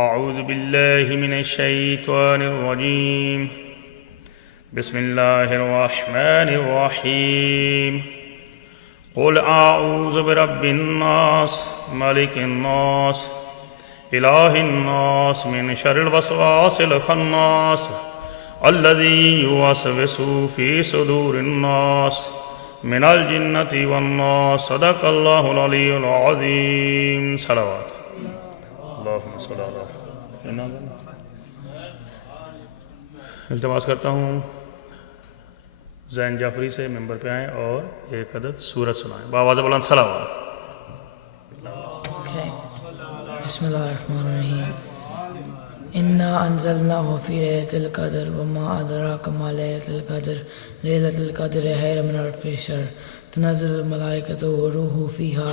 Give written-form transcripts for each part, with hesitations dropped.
اعوذ باللہ من الشیطان الرجیم بسم اللہ الرحمن الرحیم قل اعوذ برب الناس ملک الناس الہ الناس من شر الوسواس الخناس الذی یوسوس فی صدور الناس من الجنة والناس صدق اللہ العلی العظیم صلوات اللہم صلی اللہ علیہ وسلم۔ التماس کرتا ہوں زین جعفری سے ممبر پہ آئیں اور ایک عدد سورت سنائیں بآواز بلند صلوات۔ بسم اللہ الرحمن الرحیم انا انزلناہ فی لیلۃ القدر وما ادراک ما لیلۃ القدر لیلۃ القدر خیر من الف شہر تنزل الملائکۃ والروح فیہا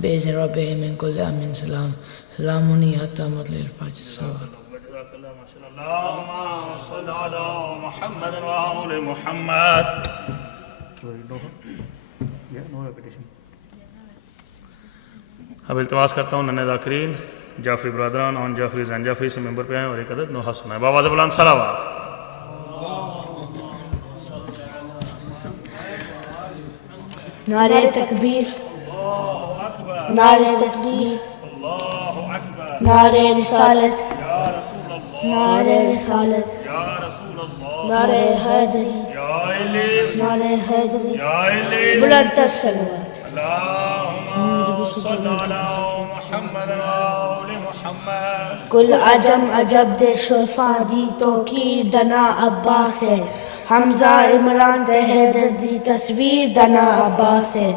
بإذن ربہم من کل امر سلام سلام ہی حتی مطلع الفجر۔ اللہم صل علی محمد وآل محمد۔ اب التماس کرتا ہوں ننے ذاکرین جعفری برادران آن جعفری زین جعفری سے ممبر پہ آئیں اور ایک عدد نوحہ سنائیں بآواز بلند صلوات۔ نعرہ تکبیر، نعرہ تکبیر، نعرہ رسالت، نعرہ رسالت، نعرہ حیدری، نعرہ حیدری، بلند تر صلوات۔ کل عجم عجب دے شرفا دی توقیر دنا عباس ہے، حمزہ عمران دے حیدر دی تصویر دنا عباس ہے،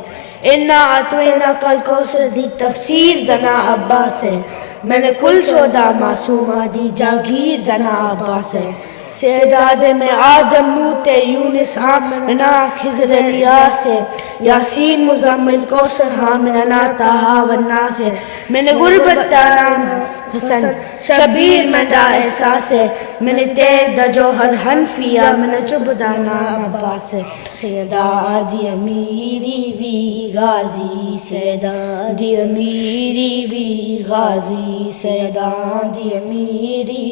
انا اعطینا کل کوثر دی تفسیر دنا عباس ہے، میں نے کل 14 معصومہ دی جاگیر دنا عباس ہے، سیداد میں آدم نوت یونس آمنا خضر الیاس ہے، یاسین مزمل کوثر حاملنا طہا والناس ہے، میں نے غربت تارام حسن شبیر منڈا احساس ہے، میں نے تیر دا جوہر حنفیہ میں نے چب دانا عباس ہے، سیدہ دی امیری وی غازی، سیدہ دی امیری وی غازی، سیدہ دی امیری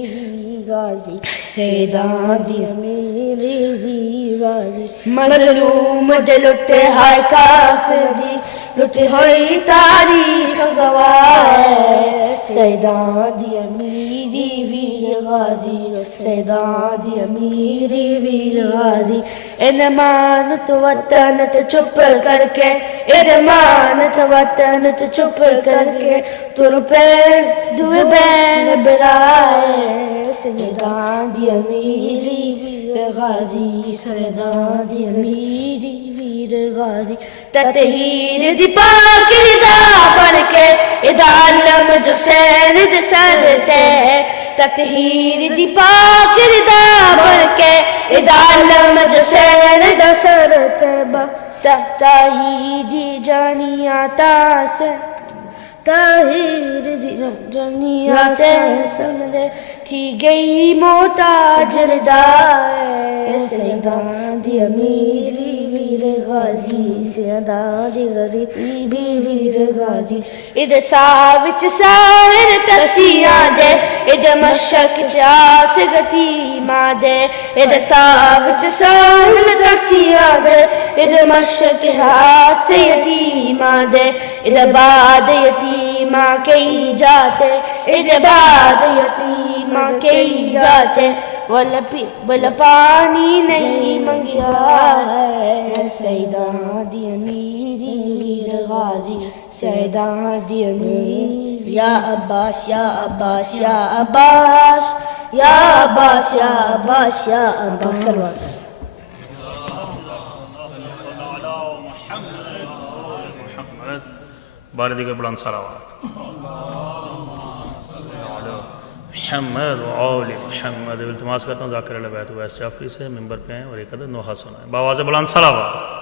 غازی، سیدہ دی امیری وی غازی، مظلوم دے لٹے ہائے کافر دی لٹی ہوئی تاریخ گواہ ہے، سیدہ دی امیری وی غازی، سیدہ دی امیری وی غازی، ادمانت وطن تے چپ کر کے، ادمانت وطن تے چپ کر کے، تر پہ دوئے بین برائے، سیدہ دی امیری ویر غازی، سیدہ دی امیری ویر غازی، تطہیر دی پاک ردا بن کے ادا علم جو سین دے سر تے، تطہیر دی پاک ردا بن کے ادا علم جو سین دے سر تے، تاہی دی جانیاں تاسے تاہیر دی جانیاں تے سمدے تھی گئی محتاج ردائے، سیدہ دی امیری ویر غازی، سیدہ دی غریبی ویر غازی، ادھے ساوچ ساہر تسیاں دے، ادھے مشک چاس گتی ماں دے، ادھے ساوچ ساہر تسیاں دے، ادھے مشک ہاس یتیماں دے، ادھے باد یتیماں کئی جاتے، ادھے باد یتیماں کئی جاتے، بل پانی نہیں منگیا ہے، سیدہ دی امیری ویر غازی، سیدہ دی امیر، یا عباس یا عباس یا عباس یا عباس یا عباس یا عباس صلوات۔ بار دیگر بلند صلوات۔ محمد وآل محمد۔ التماس کرتا ہوں ذاکر اللہ بیت ویس جعفری سے ممبر پہ آئیں اور ایک عدد نوحہ سنائیں بآواز بلند صلوات۔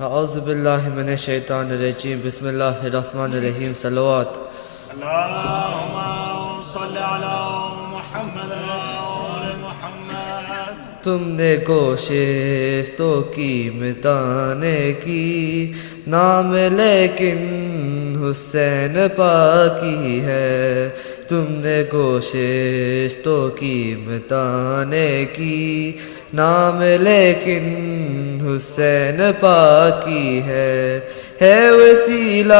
اعوذ باللہ من الشیطان الرجیم بسم اللہ الرحمن الرحیم صلوات۔ اللہم صل علی محمد وآل محمد۔ تم نے کوشش تو کی مٹانے کی، نام لیکن حسین پاکی ہے، تم نے کوشش تو کی مٹانے کی، نام لیکن حسین پاکی ہے وسیلہ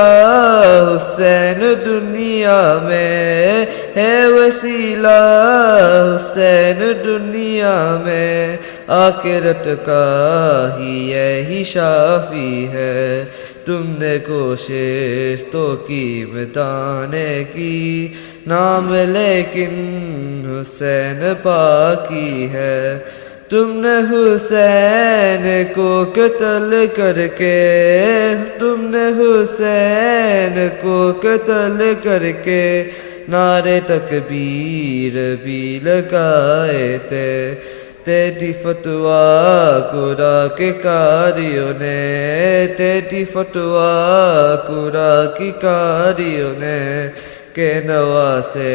حسین دنیا میں، ہے وسیلہ حسین دنیا میں، آخرت کا ہی یہی شافی ہے، تم نے کوشش تو کی مٹانے کی، نام لیکن حسین پاکی ہے، تم نے حسین کو قتل کر کے، تم نے حسین کو قتل کر کے نعرے تکبیر بھی لگائے تھے، تیری فتویٰ قرا کے کاریوں نے، تیری فتویٰ قرا کی کاریوں نے، کہ نواسے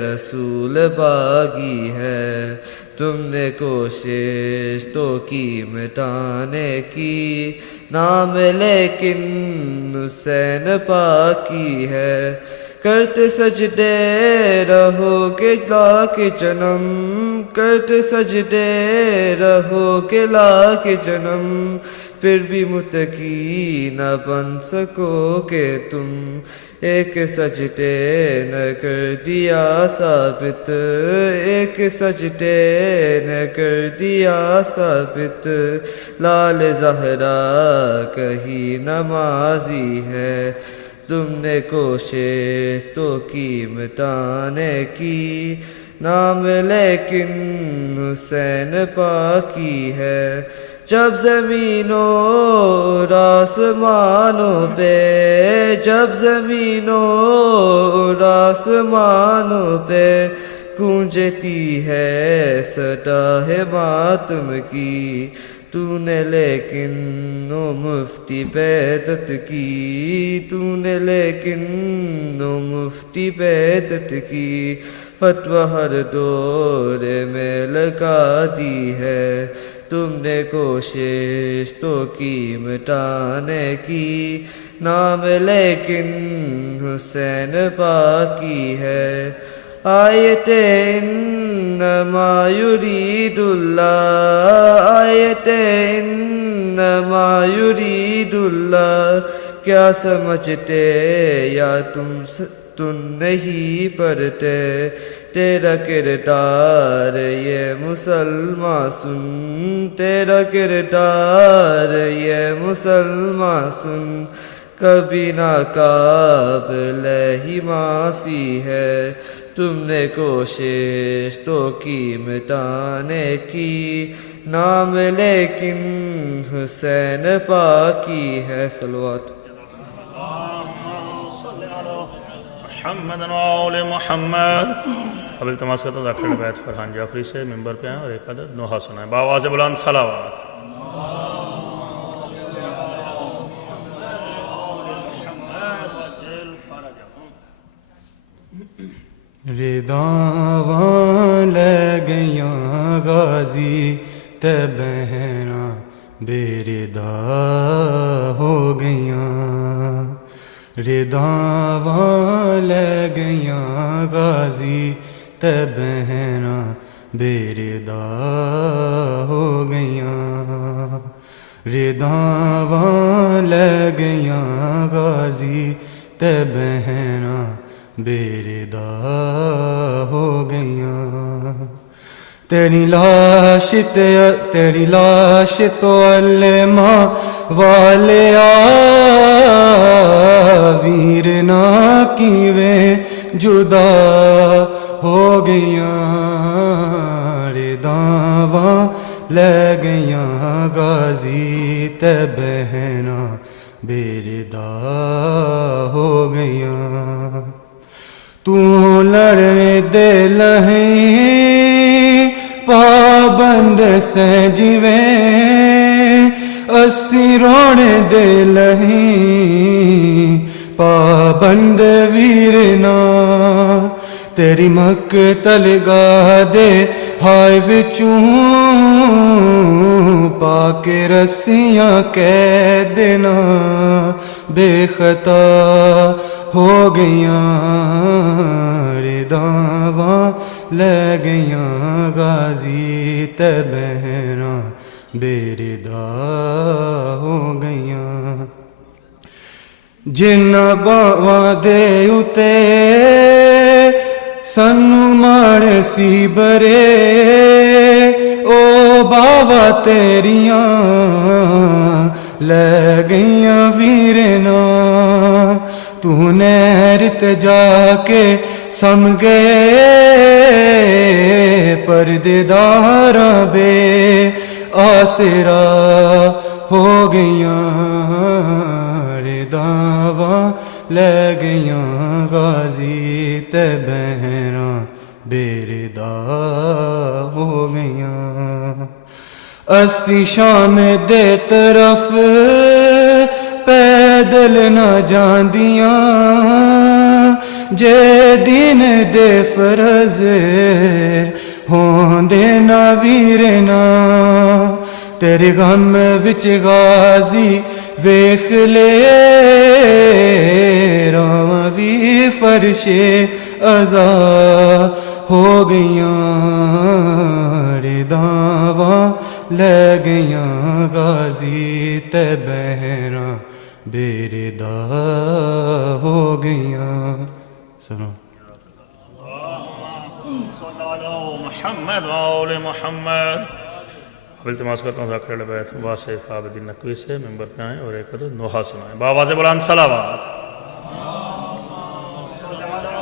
رسول باغی ہے، تم نے کوشش تو کی مٹانے کی، نام لیکن حسین پاکی ہے، کرتے سجدے رہو گے لاکھ جنم، کرتے سجدے رہو گے لاکھ جنم، پھر بھی متقی نہ بن سکو گے تم، ایک سجدے نہ کر دیا ثابت، ایک سجدے نہ کر دیا ثابت، لال زہرا کہیں نمازی ہے، تم نے کوشش تو کی مٹانے کی، نام لیکن حسین پاکی ہے، جب زمینوں اور آسمانوں پہ، جب زمینوں اور آسمانوں پہ گونجتی ہے صدا ہے ماتم کی، تو نے لیکن نو مفتی بیدت کی، تو نے لیکن نو مفتی بیدت کی، فتویٰ ہر دور میں لگا دی ہے، تم نے کوشش تو کی مٹانے کی، نام لیکن حسین باقی ہے، آیت انما یرید اللہ، آیت انما یرید اللہ، کیا سمجھتے یا تم نہیں پڑھتے، تیرا کردار یہ مسلمان سن، تیرا کردار یہ مسلمان سن، کبھی ناقابل ہی معافی ہے، تم نے کوشش تو کی مٹانے کی، نام لیکن حسین پاکی ہے، صلوات محمد و آل محمد۔ اب التماس کرتا ہوں داخل بیت فرحان جعفری سے ممبر پہ آئیں اور ایک عدد نوحہ سنائیں، بآواز بلند صلوات۔ رداواں لگیاں غازی تے بہناں بے ردا ہو گیاں، رداواں لگیاں غازی تے بہناں بے ردا ہو گیاں، رداواں لگیاں غازی تے بہناں بے ردا ہو گیاں، تیری لاش تو علماء والیا ویر نہ کیویں جدا ہو گیاں، رداواں لے گیاں غازی تے بہناں بے ردا ہو گیاں، تو لڑے دے لہیں پابند سے جیویں، اسی رونے دے لہیں پابند ویرنا، تیری مقتل گاہ دے ہائے وچوں پا کے رسیاں قید دینا بے خطا ہو گئیاں رداواں لے گئیاں غازی تے بہراں بے ردا ہو گئیاں جنہاں باواں دے اُتے سانو ماڑے سی برے او باوا تیریاں لے گئیاں ویرنا تو نہر تے جا کے سم گئے پردیداراں بے آسرا ہو گئیاں رداواں لے گئیاں غازی تے بہراں بے ردا ہو گئیاں اسی شام دے طرف پیدل نہ جاندیاں جے دین دے فرض ہوندے نہ ویرنا تیرے غم وچ غازی ویکھ لے راواں وی فرش عزا ہو گئیاں رداواں لے گئیاں غازی تے بہراں بے ردا ہو گئیاں سنو صلی علی محمد وآل محمد اب التماس کرتا ہوں ذاکر بیت واسف عابدین نقوی سے ممبر پہ آئیں اور ایک عدد نوحہ سنائیں بآواز بلند صلوات صلی علی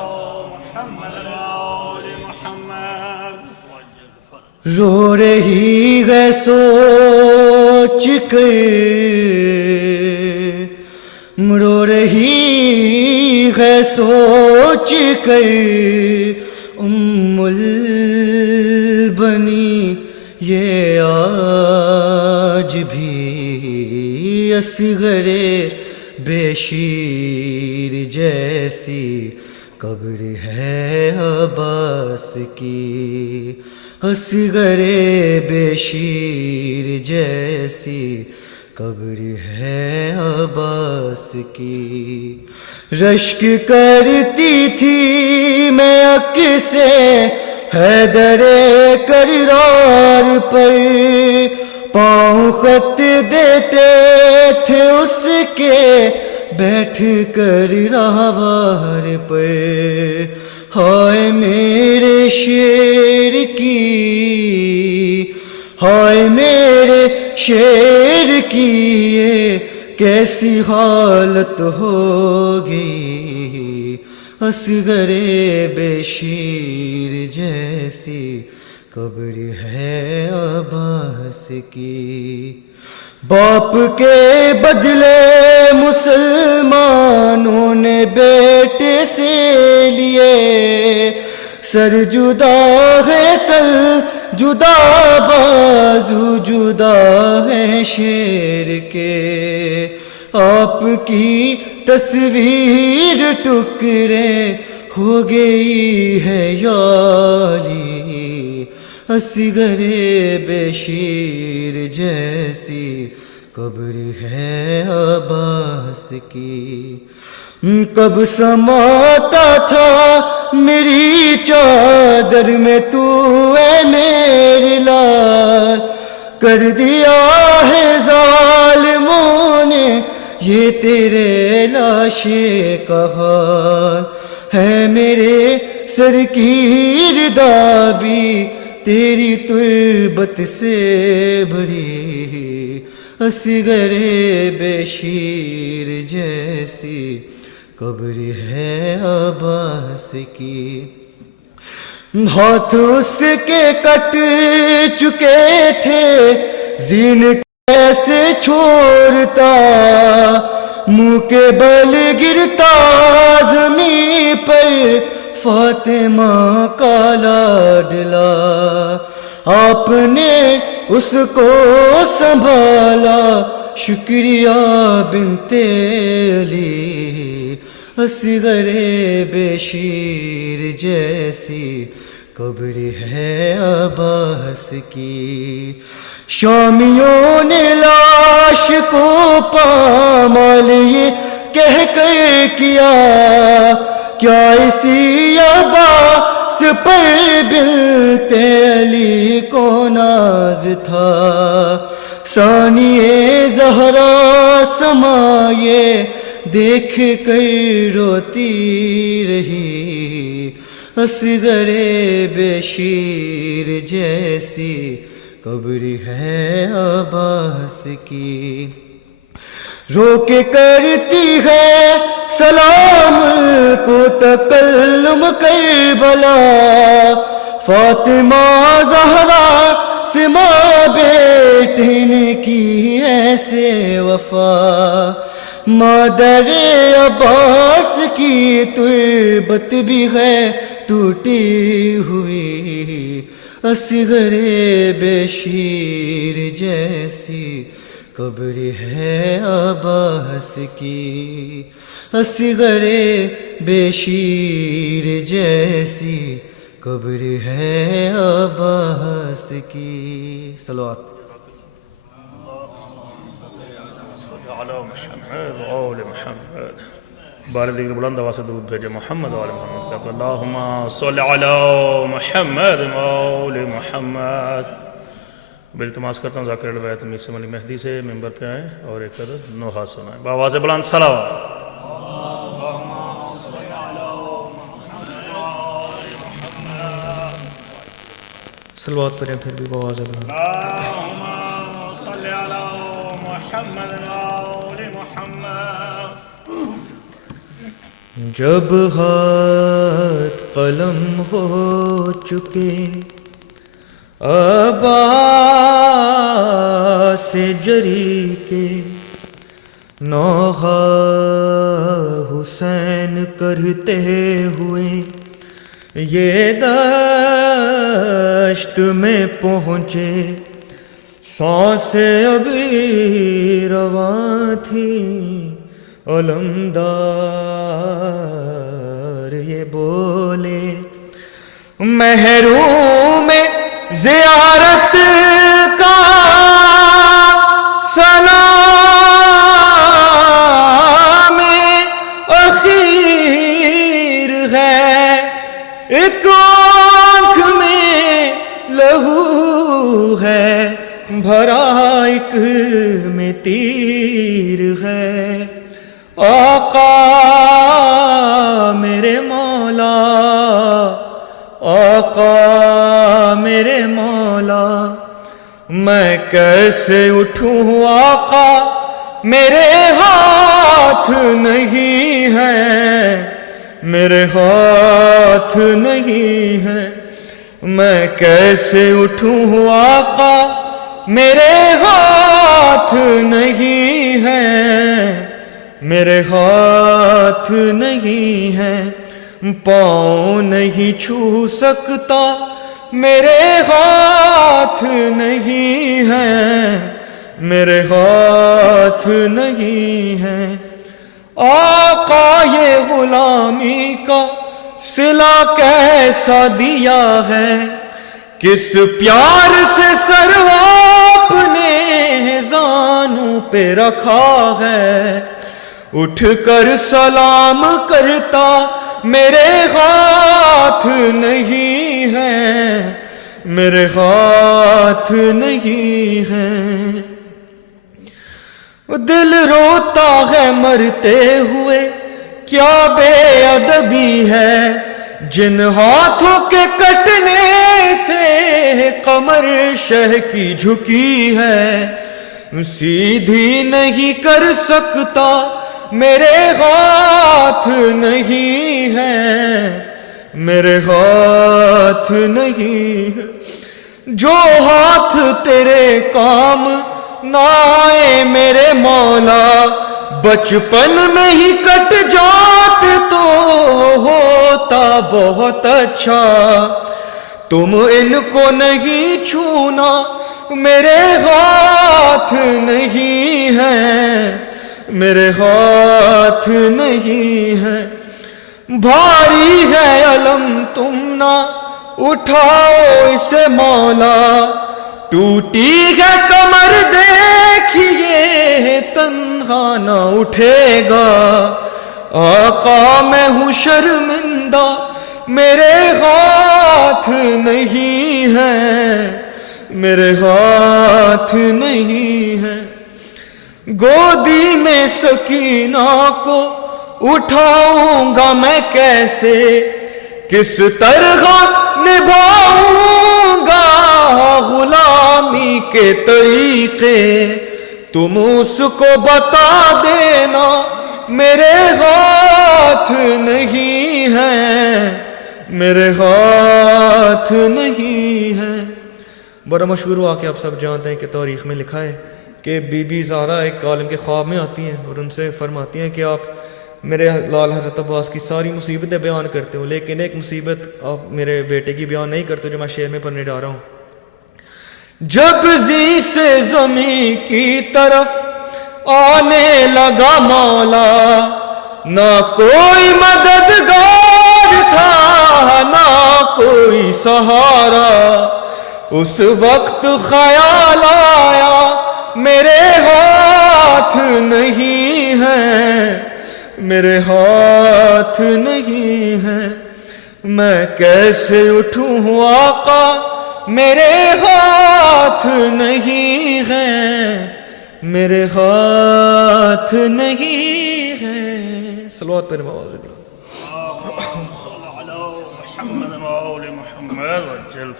محمد وآل محمد رو رہی ہے سوچ کر رو رہی ہے سوچ کر البنی یہ آج بھی اصغر بے شیر جیسی قبر ہے عباس کی اصغر بے شیر جیسی قبر ہے عباس کی رشک کرتی تھی میں اکسے حیدر کرار پر پاؤں خط دیتے تھے اس کے بیٹھ کر راہوار پر ہائے میرے شیر کی ہائے میرے شیر کی یہ کیسی حالت ہوگی اصغر بے شیر جیسی قبر ہے عباس کی باپ کے بدلے مسلمانوں نے بیٹے سے لیے سر جدا ہے تل جدا بازو جدا ہے شیر کے آپ کی تصویر ٹکڑے ہو گئی ہے یالی اصغر بے شیر جیسی قبر ہے عباس کی کب سماتا تھا میری چادر میں تو اے میری لال کر دیا ہے ظالموں نے یہ تیرے لاشے کا حال ہے میرے سر کی ردا بھی تیری تربت سے بھری اصغر بے شیر جیسی قبر ہے عباس کی ہاتھ اس کے کٹ چکے تھے زین کیسے چھوڑتا منہ کے بل گرتا زمین پر فاطمہ کا لاڈلا آپ نے اس کو سنبھالا شکریہ بنت علی اصغر بے شیر جیسی قبر ہے عباس کی شامیوں نے لاش کو پامال یہ کہہ کر کیا، کیا اسی عباس پر بنت علی کو ناز تھا؟ ثانی زہرا سمائے دیکھ کر روتی رہی، اصغر بشیر جیسی قبر ہے عباس کی، رو کے کرتی ہے سلام کو تکلم کربلا، فاطمہ زہرا سے ماں بیٹے نے کی ایسے وفا، مادر عباس کی تربت بھی ہے ٹوٹی ہوئی، اصغر بشیر جیسی قبر ہے عباس کی، اصغر بشیر جیسی قبر ہے عباس کی۔ صلوات علی محمد و آل محمد۔ بار دیگر بلند آواز سے درود بھیجے محمد و آل محمد کا، اللہم صل علی محمد و آل محمد۔ التماس کرتا ہوں ذاکر البیت میسم علی مہدی سے ممبر پہ آئیں اور ایک عدد نوحہ سنائیں بآواز بلند صلوات۔ صلوات پڑھیں پھر بھی بآواز بلند۔ اللہم صل علی محمد و آل محمد۔ جب ہاتھ قلم ہو چکے عباس جری کے، نوحہ حسین کرتے ہوئے یہ دشت میں پہنچے، سانسیں ابھی رواں تھی، علمدار یہ بولے محروم زیارت کا سلام اخیر ہے، ایک آنکھ میں لہو ہے بھرا، ایک میں تیر ہے، آقا میرے مولا، آقا میرے مولا، میں کیسے اٹھوں آقا میرے ہاتھ نہیں ہے، میرے ہاتھ نہیں ہے، میں کیسے اٹھوں آقا میرے ہاتھ نہیں ہے، میرے ہاتھ نہیں ہے، پاؤں نہیں چھو سکتا میرے ہاتھ نہیں ہے، میرے ہاتھ نہیں ہے، آقا یہ غلامی کا صلہ کیسا دیا ہے، کس پیار سے سر اپنے زانوں پہ رکھا ہے، اٹھ کر سلام کرتا میرے ہاتھ نہیں ہے، میرے ہاتھ نہیں ہے، دل روتا ہے مرتے ہوئے کیا بے ادبی ہے، جن ہاتھوں کے کٹنے سے قمر شہ کی جھکی ہے، سیدھی نہیں کر سکتا میرے ہاتھ نہیں ہے، میرے ہاتھ نہیں ہے، جو ہاتھ تیرے کام نہ آئے میرے مولا، بچپن میں ہی کٹ جاتے تو ہوتا بہت اچھا، تم ان کو نہیں چھونا میرے ہاتھ نہیں ہے، میرے ہاتھ نہیں ہے، بھاری ہے علم تم نہ اٹھاؤ اسے مولا، ٹوٹی ہے کمر دیکھیے تنہا نہ اٹھے گا، آقا میں ہوں شرمندہ میرے ہاتھ نہیں ہے، میرے ہاتھ نہیں ہے، گودی میں سکینہ کو اٹھاؤں گا میں کیسے، کس طرح نبھاؤں گا غلامی کے طریقے، تم اس کو بتا دینا میرے ہاتھ نہیں ہے، میرے ہاتھ نہیں ہے۔ بڑا مشہور واقعہ آپ سب جانتے ہیں کہ تاریخ میں لکھا ہے کہ بی بی زہرا ایک عالم کے خواب میں آتی ہیں اور ان سے فرماتی ہیں کہ آپ میرے لال حضرت عباس کی ساری مصیبتیں بیان کرتے ہو، لیکن ایک مصیبت آپ میرے بیٹے کی بیان نہیں کرتے جو میں شعر میں پڑھنے جا رہا ہوں۔ جب زی سے زمین کی طرف آنے لگا مولا، نہ کوئی مددگار تھا نہ کوئی سہارا، اس وقت خیال آیا میرے ہاتھ نہیں ہے، میرے ہاتھ نہیں ہے، میں کیسے اٹھوں آقا میرے ہاتھ نہیں ہے، میرے ہاتھ نہیں ہے۔ صلوات پر آواز دو۔ محمد وآل محمد وجل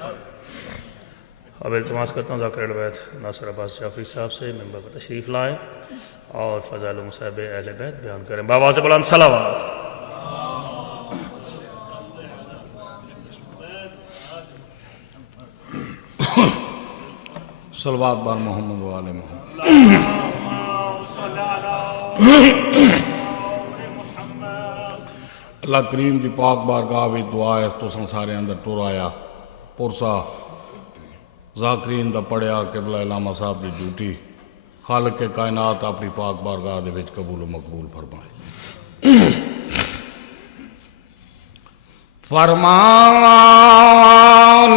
اب التماس کرتا ہوں ذاکر البیت ناصر عباس جعفری صاحب سے ممبر پر تشریف لائیں اور فضائل و مصائب اہل بیت بیان کریں بآواز بلند صلوات۔ صلوات بار محمد و آل محمد۔ اللہ کریم دی پاک بارگاہ وچ دعا ہے تو سنسارے اندر ٹر آیا پرسا ذاکرین دا پڑھیا قبلہ علامہ صاحب دی ڈیوٹی خالق کے کائنات اپنی پاک بارگاہ دے وچ قبول و مقبول فرمائے۔ فرمان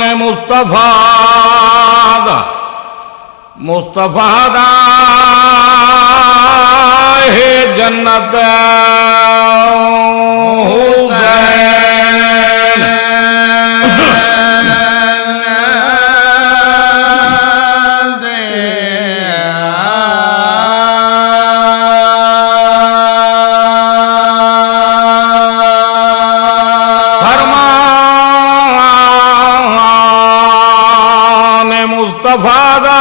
مصطفیٰ دا ہے جنت حسین، فرمان مصطفیٰ دا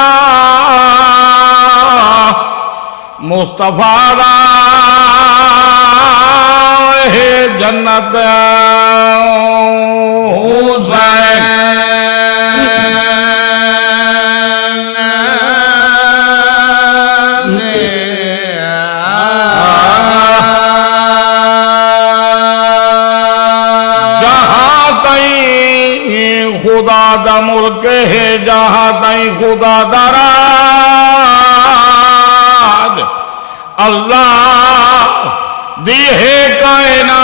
مصطفیٰ دا ہے جنت حسین، جہاں تئیں خدا دا ملک ہے، جہاں تئیں خدا دا راج، اللہ دی ہے کائنات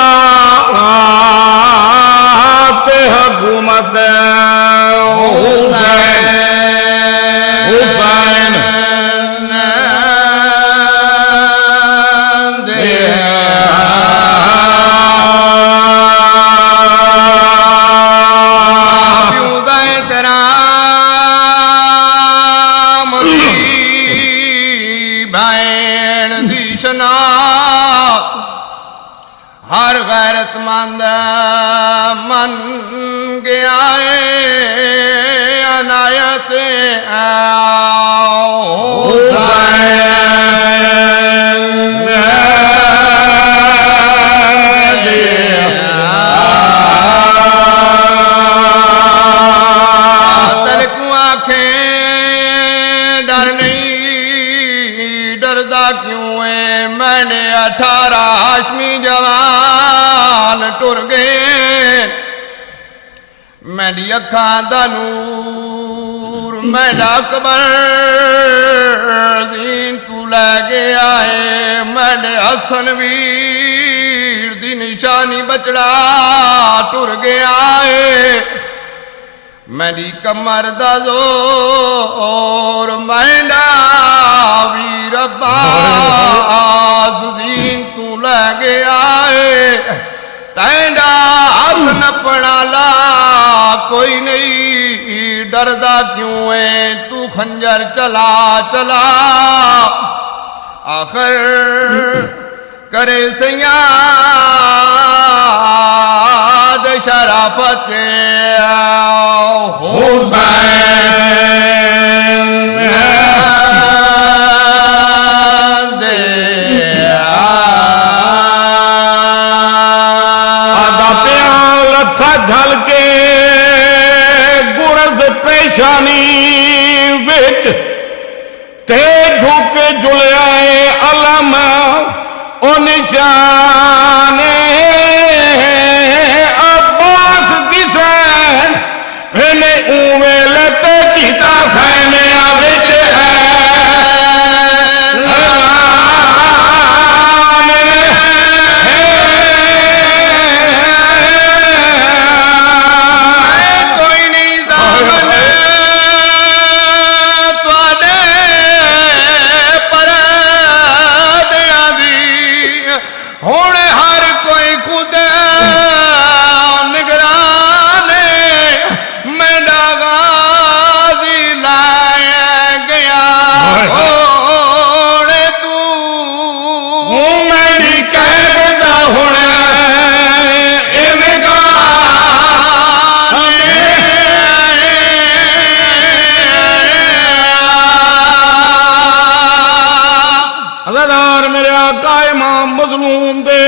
حکومت حسین، حسین ہر غیرت مند من گیا ہے عنایت تلکوں آنکھیں ڈر نہیں ڈردا کیوں ہے، میں نے 18 ہاشمی جوان ٹر گئے، میری اکھاں دا نور میرا اکبر دین تو لے گیا ہے، میرے حسن ویر دی نشانی بچڑا ٹر گیا ہے، میری کمر دا زور مینڈا ویر عباس دین تو لے گیا ہے تینڈا ہاتھ نپنا لا کوئی نہیں ڈردا کیوں ہے تو خنجر چلا چلا آخر کرے سیاد شرافت جھل کے گرز پیشانی وچ تے جھک جلیا علم او نشان عباس دسین انہیں اوے لتے کیتا خیمے وچ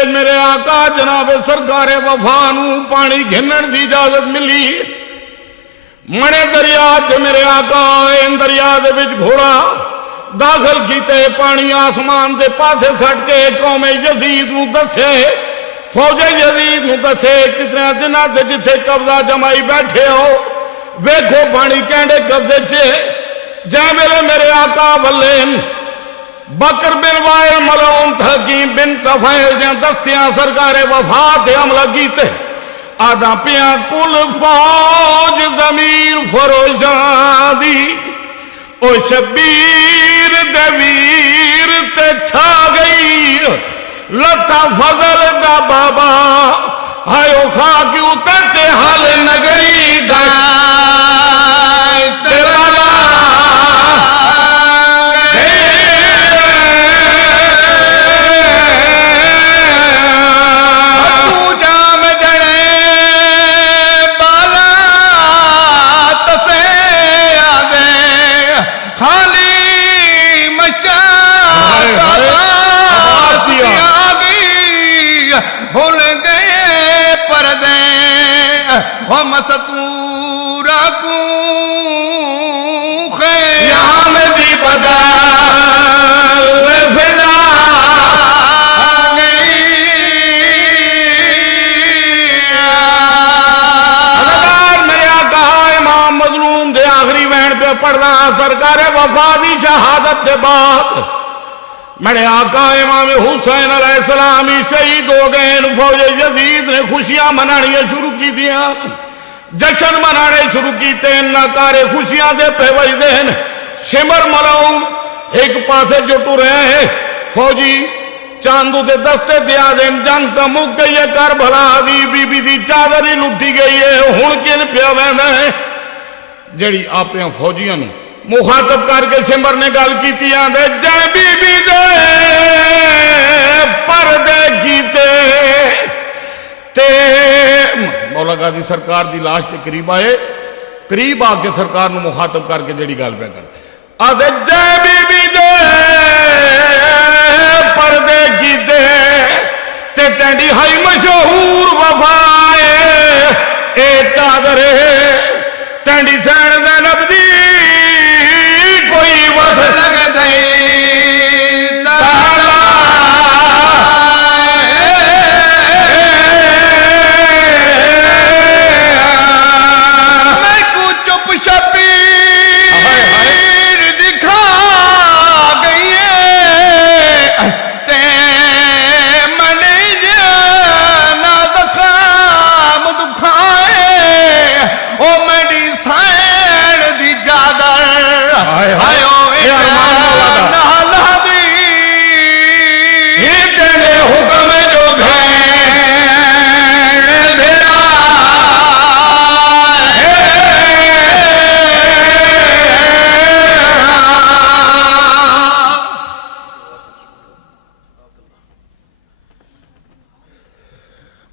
میرے آقا جناب سرکار وفا نو پانی گھنن دی اجازت ملی منے دریا تے میرے آقا ان دریا دے وچ گھوڑا داخل کیتے پانی آسمان دے پاسے سٹ کے قوم یزید نو دسے فوج یزید نو دسے کتنے دنوں سے جتھے قبضہ جمائی بیٹھے ہو ویکھو پانی کینڈے قبضے چے جے میرے آقا ولین بکر بن وائل ملعون حکیم بن طفیل دیاں دستیاں سرکار وفات حملہ کیتے آدھا پیاں کل فوج ضمیر فروشاں دی او شبیر دے ویر تے چھا گئی لتا فضل دا بابا آئیو خاکی اتتے حال نگری دا بھول گئے پردے مستورا کو خیام دی بدل فضا گئی میرے آقا امام مظلوم دے آخری وین پہ پڑھنا سرکار وفا دی شہادت دے بعد میرے آقا امام حسین علیہ السلام ہی شہید ہو گئے فوج یزید نے خوشیاں منانیاں شروع کی دیا جشن منانے شروع کیتے ناکارے خوشیاں دے پہ وہی دین شمر ملعون ایک پاسے جو ٹورے ہیں فوجی چاندو دے دستے دیا دین جنگ تا مک گئی ہے کربلا دی بی بی دی چادری لٹی گئی ہے ہن کن پیا ویندہ ہے جڑی آپیاں فوجیاں نو مخاطب کر کے شمر نے گل کی تیاں دے جے بی بی دے پردے کیتے تے مولا غازی سرکار دی لاش تے قریب آئے قریب آ کے سرکار نو مخاطب کر کے جڑی گل پہ کر آدھے جے بی بی دے پردے کیتے تے تینڈی ہائی مشہور وفائے اے چادرے تینڈی سین زینب دی کوئی وس لگ دئی تالا میں کو چپ شبیر دکھا گئی تے منے جانا زخام دکھائے او میری سا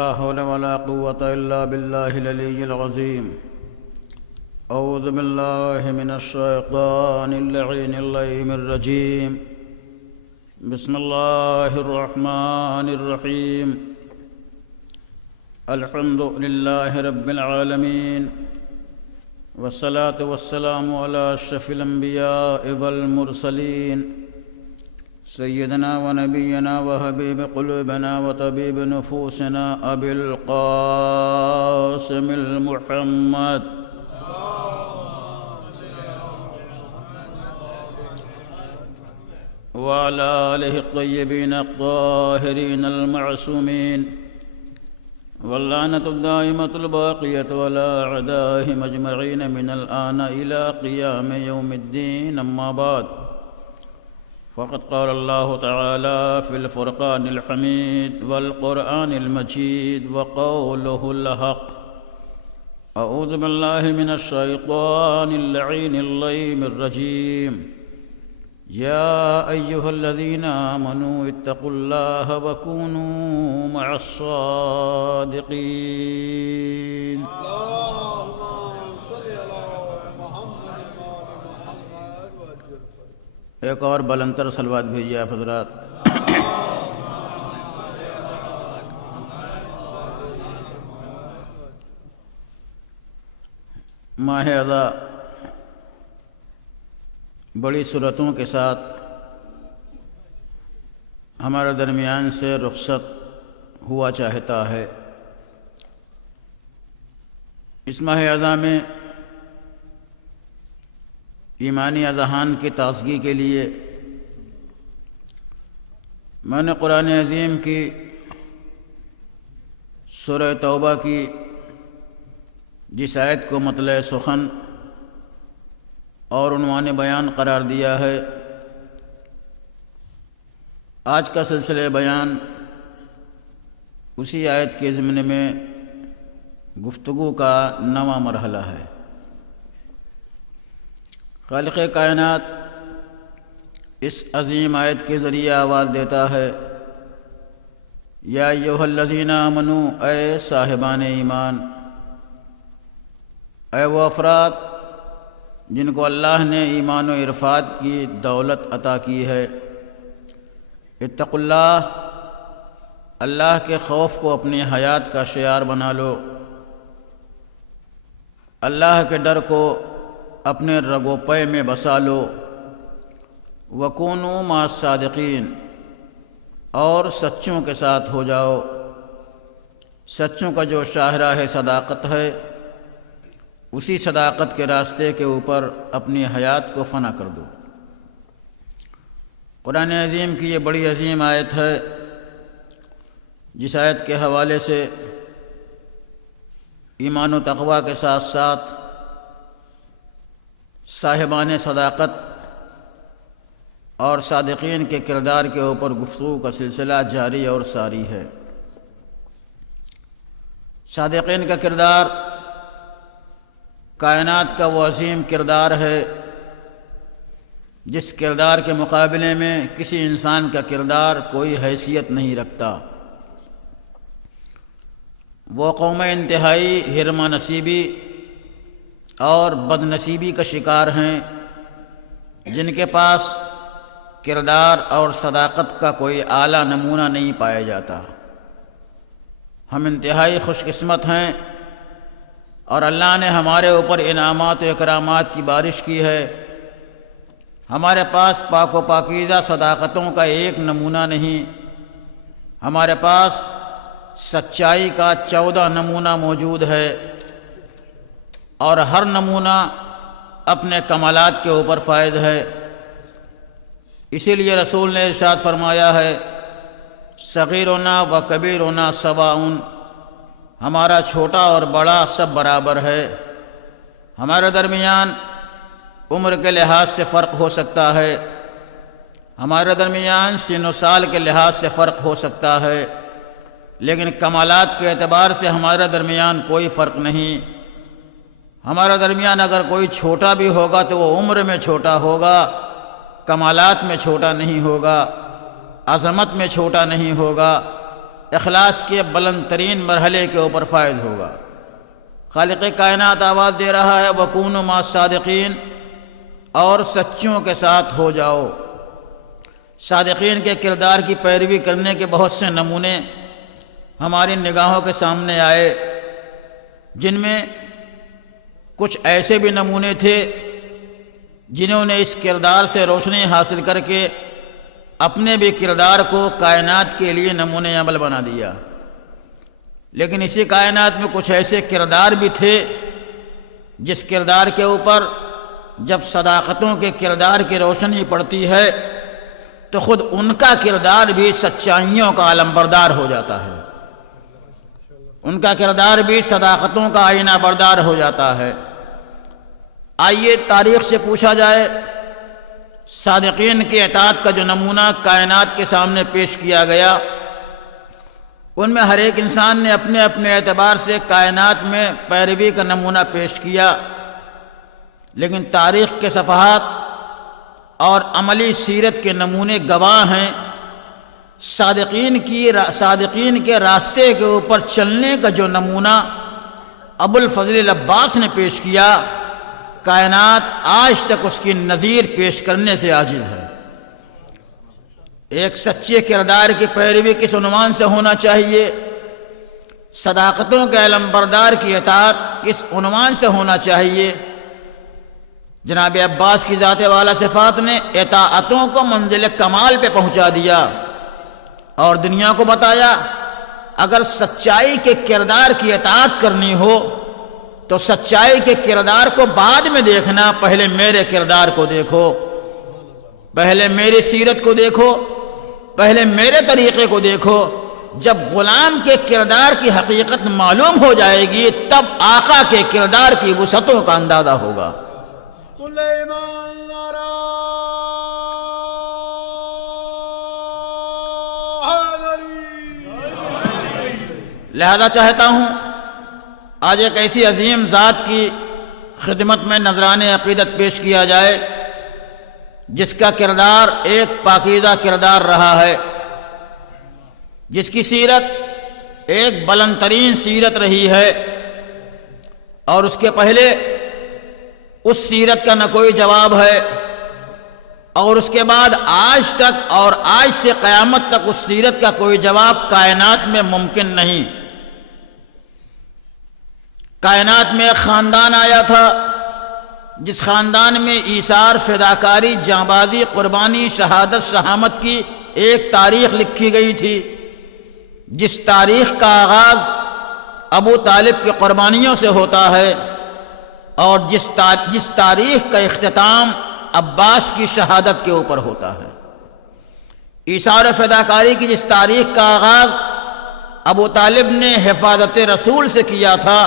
لا حول ولا قوة إلا بالله العلي العظيم. أعوذ بالله من الشيطان اللعين اللئيم الرجيم. بسم الله الرحمن الرحيم. الحمد لله رب العالمين، والصلاة والسلام على أشرف الأنبياء والمرسلين، سيدنا ونبينا وحبيب قلوبنا وطبيب نفوسنا أبي القاسم المحمد وعلى آله الطيبين الطاهرين المعصومين، واللعنة الدائمة الباقية على أعدائهم أجمعين من الآن إلى قيام يوم الدين. أما بعد، فقد قال الله تعالى في الفرقان الحميد والقرآن المجيد وقوله الحق: أعوذ بالله من الشيطان اللعين اللئيم الرجيم. يا أيها الذين آمنوا اتقوا الله وكونوا مع الصادقين. ایک اور بلندر صلوات بھیجیے آپ حضرات. ماہ اذا بڑی صورتوں کے ساتھ ہمارے درمیان سے رخصت ہوا چاہتا ہے. اس ماہ اذا میں ایمانی اذہان کی تازگی کے لیے میں نے قرآن عظیم کی سورہ توبہ کی جس آیت کو مطلع سخن اور عنوان بیان قرار دیا ہے، آج کا سلسلہ بیان اسی آیت کے ضمن میں گفتگو کا نواں مرحلہ ہے. خالق کائنات اس عظیم آیت کے ذریعے آواز دیتا ہے: یا ایھا الذین آمنوا، اے صاحبان ایمان، اے وہ افراد جن کو اللہ نے ایمان و عرفات کی دولت عطا کی ہے، اتقوا اللہ، اللہ کے خوف کو اپنی حیات کا شعار بنا لو، اللہ کے ڈر کو اپنے رگ و پے میں بسا لو. وکونوا مع الصادقین، اور سچوں کے ساتھ ہو جاؤ. سچوں کا جو شاہراہ صداقت ہے، اسی صداقت کے راستے کے اوپر اپنی حیات کو فنا کر دو. قرآن عظیم کی یہ بڑی عظیم آیت ہے، جس آیت کے حوالے سے ایمان و تقوی کے ساتھ ساتھ صاحبان صداقت اور صادقین کے کردار کے اوپر گفتگو کا سلسلہ جاری اور ساری ہے. صادقین کا کردار کائنات کا وہ عظیم کردار ہے جس کردار کے مقابلے میں کسی انسان کا کردار کوئی حیثیت نہیں رکھتا. وہ قوم انتہائی حرمہ نصیبی اور بد نصیبی کا شکار ہیں جن کے پاس کردار اور صداقت کا کوئی اعلیٰ نمونہ نہیں پایا جاتا. ہم انتہائی خوش قسمت ہیں اور اللہ نے ہمارے اوپر انعامات و اکرامات کی بارش کی ہے. ہمارے پاس پاک و پاکیزہ صداقتوں کا ایک نمونہ نہیں، ہمارے پاس سچائی کا 14 نمونہ موجود ہے، اور ہر نمونہ اپنے کمالات کے اوپر فائز ہے. اسی لیے رسول نے ارشاد فرمایا ہے: صغیرنا و کبیرنا سواء، ہمارا چھوٹا اور بڑا سب برابر ہے. ہمارے درمیان عمر کے لحاظ سے فرق ہو سکتا ہے، ہمارے درمیان سن و سال کے لحاظ سے فرق ہو سکتا ہے، لیکن کمالات کے اعتبار سے ہمارے درمیان کوئی فرق نہیں. ہمارے درمیان اگر کوئی چھوٹا بھی ہوگا تو وہ عمر میں چھوٹا ہوگا، کمالات میں چھوٹا نہیں ہوگا، عظمت میں چھوٹا نہیں ہوگا. اخلاص کے بلند ترین مرحلے کے اوپر فائز ہوگا۔ خالق کائنات آواز دے رہا ہے وَكُونُوا مَعَ الصَّادِقِينَ، اور سچوں کے ساتھ ہو جاؤ۔ صادقین کے کردار کی پیروی کرنے کے بہت سے نمونے ہماری نگاہوں کے سامنے آئے، جن میں کچھ ایسے بھی نمونے تھے جنہوں نے اس کردار سے روشنی حاصل کر کے اپنے بھی کردار کو کائنات کے لیے نمونے عمل بنا دیا، لیکن اسی کائنات میں کچھ ایسے کردار بھی تھے جس کردار کے اوپر جب صداقتوں کے کردار کی روشنی پڑتی ہے تو خود ان کا کردار بھی سچائیوں کا علمبردار ہو جاتا ہے، ان کا کردار بھی صداقتوں کا آئینہ بردار ہو جاتا ہے۔ آئیے تاریخ سے پوچھا جائے، صادقین کی اطاعت کا جو نمونہ کائنات کے سامنے پیش کیا گیا، ان میں ہر ایک انسان نے اپنے اپنے اعتبار سے کائنات میں پیروی کا نمونہ پیش کیا، لیکن تاریخ کے صفحات اور عملی سیرت کے نمونے گواہ ہیں صادقین کے راستے کے اوپر چلنے کا جو نمونہ ابو الفضل العباس نے پیش کیا، کائنات آج تک اس کی نظیر پیش کرنے سے عاجز ہے۔ ایک سچے کردار کی پیروی کس عنوان سے ہونا چاہیے، صداقتوں کے علمبردار کی اطاعت کس عنوان سے ہونا چاہیے، جناب عباس کی ذات والا صفات نے اطاعتوں کو منزل کمال پہ پہنچا دیا اور دنیا کو بتایا اگر سچائی کے کردار کی اطاعت کرنی ہو تو سچائی کے کردار کو بعد میں دیکھنا، پہلے میرے کردار کو دیکھو، پہلے میری سیرت کو دیکھو، پہلے میرے طریقے کو دیکھو۔ جب غلام کے کردار کی حقیقت معلوم ہو جائے گی تب آقا کے کردار کی وسعتوں کا اندازہ ہوگا۔ لہذا چاہتا ہوں آج ایک ایسی عظیم ذات کی خدمت میں نذران عقیدت پیش کیا جائے جس کا کردار ایک پاکیزہ کردار رہا ہے، جس کی سیرت ایک بلند ترین سیرت رہی ہے، اور اس کے پہلے اس سیرت کا نہ کوئی جواب ہے، اور اس کے بعد آج تک اور آج سے قیامت تک اس سیرت کا کوئی جواب کائنات میں ممکن نہیں۔ کائنات میں ایک خاندان آیا تھا جس خاندان میں ایثار، فداکاری، جانبازی، قربانی، شہادت، شہامت کی ایک تاریخ لکھی گئی تھی، جس تاریخ کا آغاز ابو طالب کی قربانیوں سے ہوتا ہے اور جس تاریخ کا اختتام عباس کی شہادت کے اوپر ہوتا ہے۔ ایثار و فداکاری کی جس تاریخ کا آغاز ابو طالب نے حفاظت رسول سے کیا تھا،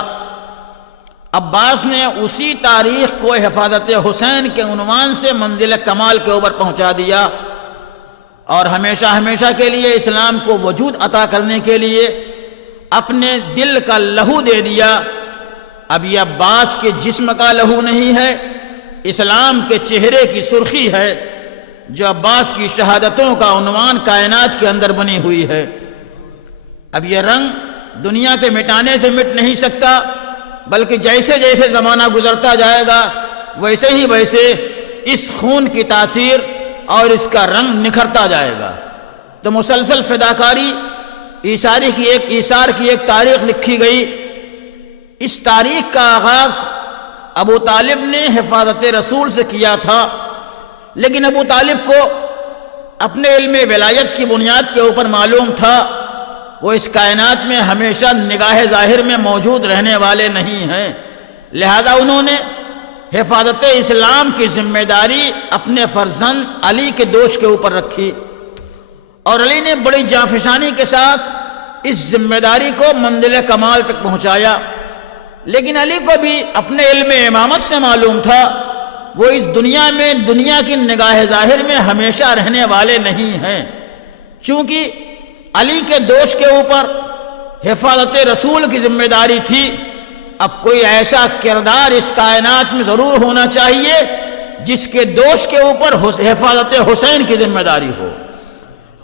عباس نے اسی تاریخ کو حفاظت حسین کے عنوان سے منزل کمال کے اوپر پہنچا دیا، اور ہمیشہ ہمیشہ کے لیے اسلام کو وجود عطا کرنے کے لیے اپنے دل کا لہو دے دیا۔ اب یہ عباس کے جسم کا لہو نہیں ہے، اسلام کے چہرے کی سرخی ہے جو عباس کی شہادتوں کا عنوان کائنات کے اندر بنی ہوئی ہے۔ اب یہ رنگ دنیا کے مٹانے سے مٹ نہیں سکتا، بلکہ جیسے جیسے زمانہ گزرتا جائے گا ویسے ہی ویسے اس خون کی تاثیر اور اس کا رنگ نکھرتا جائے گا۔ تو مسلسل فداکاری، ایثار کی ایک تاریخ لکھی گئی۔ اس تاریخ کا آغاز ابو طالب نے حفاظت رسول سے کیا تھا، لیکن ابو طالب کو اپنے علم ولایت کی بنیاد کے اوپر معلوم تھا وہ اس کائنات میں ہمیشہ نگاہ ظاہر میں موجود رہنے والے نہیں ہیں، لہذا انہوں نے حفاظت اسلام کی ذمہ داری اپنے فرزند علی کے دوش کے اوپر رکھی، اور علی نے بڑی جانفشانی کے ساتھ اس ذمہ داری کو منزل کمال تک پہنچایا۔ لیکن علی کو بھی اپنے علم امامت سے معلوم تھا وہ اس دنیا میں دنیا کی نگاہ ظاہر میں ہمیشہ رہنے والے نہیں ہیں، چونکہ علی کے دوش کے اوپر حفاظت رسول کی ذمہ داری تھی۔ اب کوئی ایسا کردار اس کائنات میں ضرور ہونا چاہیے جس کے دوش کے اوپر حفاظت حسین کی ذمہ داری ہو،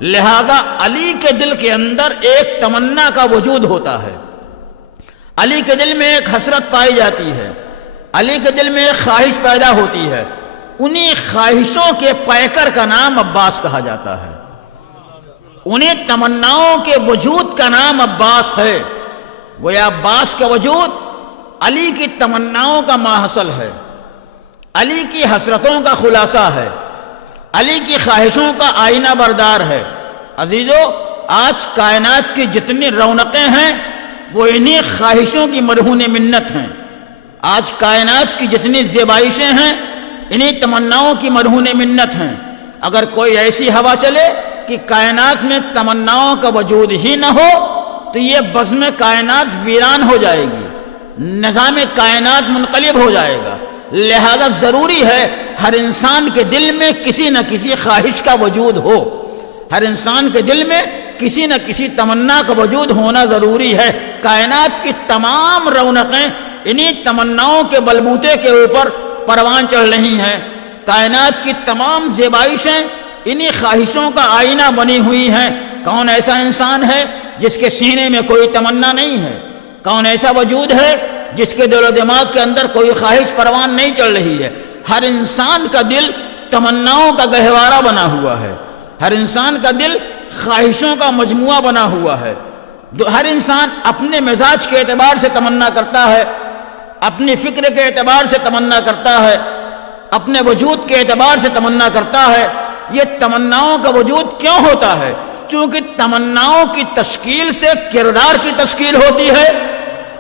لہذا علی کے دل کے اندر ایک تمنا کا وجود ہوتا ہے، علی کے دل میں ایک حسرت پائی جاتی ہے، علی کے دل میں ایک خواہش پیدا ہوتی ہے، انہی خواہشوں کے پیکر کا نام عباس کہا جاتا ہے، انہیں تمناؤں کے وجود کا نام عباس ہے۔ گویا عباس کا وجود علی کی تمناؤں کا ماحصل ہے، علی کی حسرتوں کا خلاصہ ہے، علی کی خواہشوں کا آئینہ بردار ہے۔ عزیزو، آج کائنات کی جتنی رونقیں ہیں وہ انہی خواہشوں کی مرہون منت ہیں، آج کائنات کی جتنی زیبائشیں ہیں انہی تمناؤں کی مرہون منت ہیں۔ اگر کوئی ایسی ہوا چلے کہ کائنات میں تمناؤں کا وجود ہی نہ ہو تو یہ بزم کائنات ویران ہو جائے گی، نظام کائنات منقلب ہو جائے گا۔ لہذا ضروری ہے ہر انسان کے دل میں کسی نہ کسی خواہش کا وجود ہو، ہر انسان کے دل میں کسی نہ کسی تمنا کا وجود ہونا ضروری ہے۔ کائنات کی تمام رونقیں انہی تمناؤں کے بلبوتے کے اوپر پروان چڑھ رہی ہیں، کائنات کی تمام زیبائشیں انہی خواہشوں کا آئینہ بنی ہوئی ہیں۔ کون ایسا انسان ہے جس کے سینے میں کوئی تمنا نہیں ہے؟ کون ایسا وجود ہے جس کے دل و دماغ کے اندر کوئی خواہش پروان نہیں چل رہی ہے؟ ہر انسان کا دل تمناؤں کا گہوارہ بنا ہوا ہے، ہر انسان کا دل خواہشوں کا مجموعہ بنا ہوا ہے۔ ہر انسان اپنے مزاج کے اعتبار سے تمنا کرتا ہے، اپنی فکر کے اعتبار سے تمنا کرتا ہے، اپنے وجود کے اعتبار سے تمنا کرتا ہے۔ یہ تمناؤں کا وجود کیوں ہوتا ہے؟ چونکہ تمناؤں کی تشکیل سے کردار کی تشکیل ہوتی ہے،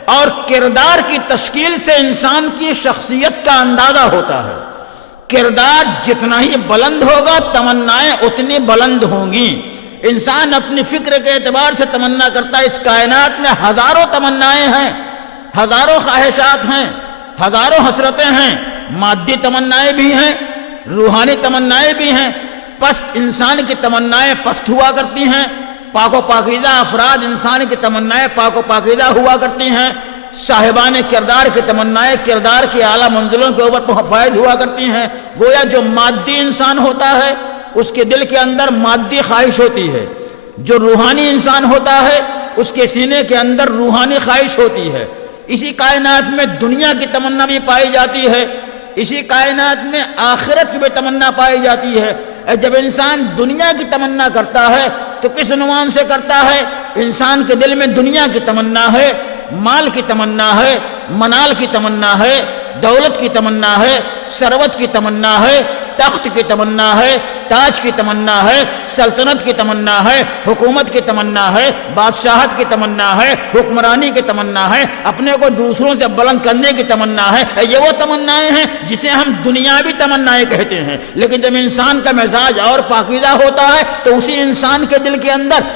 اور کردار کی تشکیل سے انسان کی شخصیت کا اندازہ ہوتا ہے۔ کردار جتنا ہی بلند ہوگا تمنائیں اتنی بلند ہوں گی۔ انسان اپنی فکر کے اعتبار سے تمنا کرتا ہے۔ اس کائنات میں ہزاروں تمنائیں ہیں، ہزاروں خواہشات ہیں، ہزاروں حسرتیں ہیں، مادی تمنائیں بھی ہیں، روحانی تمنائیں بھی ہیں۔ پست انسان کی تمنائیں پست ہوا کرتی ہیں، پاک و پاکیزہ افراد انسان کی تمنائیں پاک و پاکیزہ ہوا کرتی ہیں، صاحبان کردار کی تمنائیں کردار کی اعلیٰ منزلوں کے اوپر فائز ہوا کرتی ہیں۔ گویا جو مادی انسان ہوتا ہے اس کے دل کے اندر مادی خواہش ہوتی ہے، جو روحانی انسان ہوتا ہے اس کے سینے کے اندر روحانی خواہش ہوتی ہے۔ اسی کائنات میں دنیا کی تمنا بھی پائی جاتی ہے، اسی کائنات میں آخرت کی بھی تمنا پائی جاتی ہے۔ جب انسان دنیا کی تمنا کرتا ہے تو کس عنوان سے کرتا ہے؟ انسان کے دل میں دنیا کی تمنا ہے، مال کی تمنا ہے، منال کی تمنا ہے، دولت کی تمنا ہے، ثروت کی تمنا ہے، تخت کی تمنا ہے، تاج کی تمنا ہے، سلطنت کی تمنا ہے، حکومت کی تمنا ہے، بادشاہت کی تمنا ہے، حکمرانی کی تمنا ہے، اپنے کو دوسروں سے بلند کرنے کی تمنا ہے۔ یہ وہ تمنائیں ہیں جسے ہم دنیاوی تمنائیں کہتے ہیں۔ لیکن جب انسان کا مزاج اور پاکیزہ ہوتا ہے تو اسی انسان کے دل کے اندر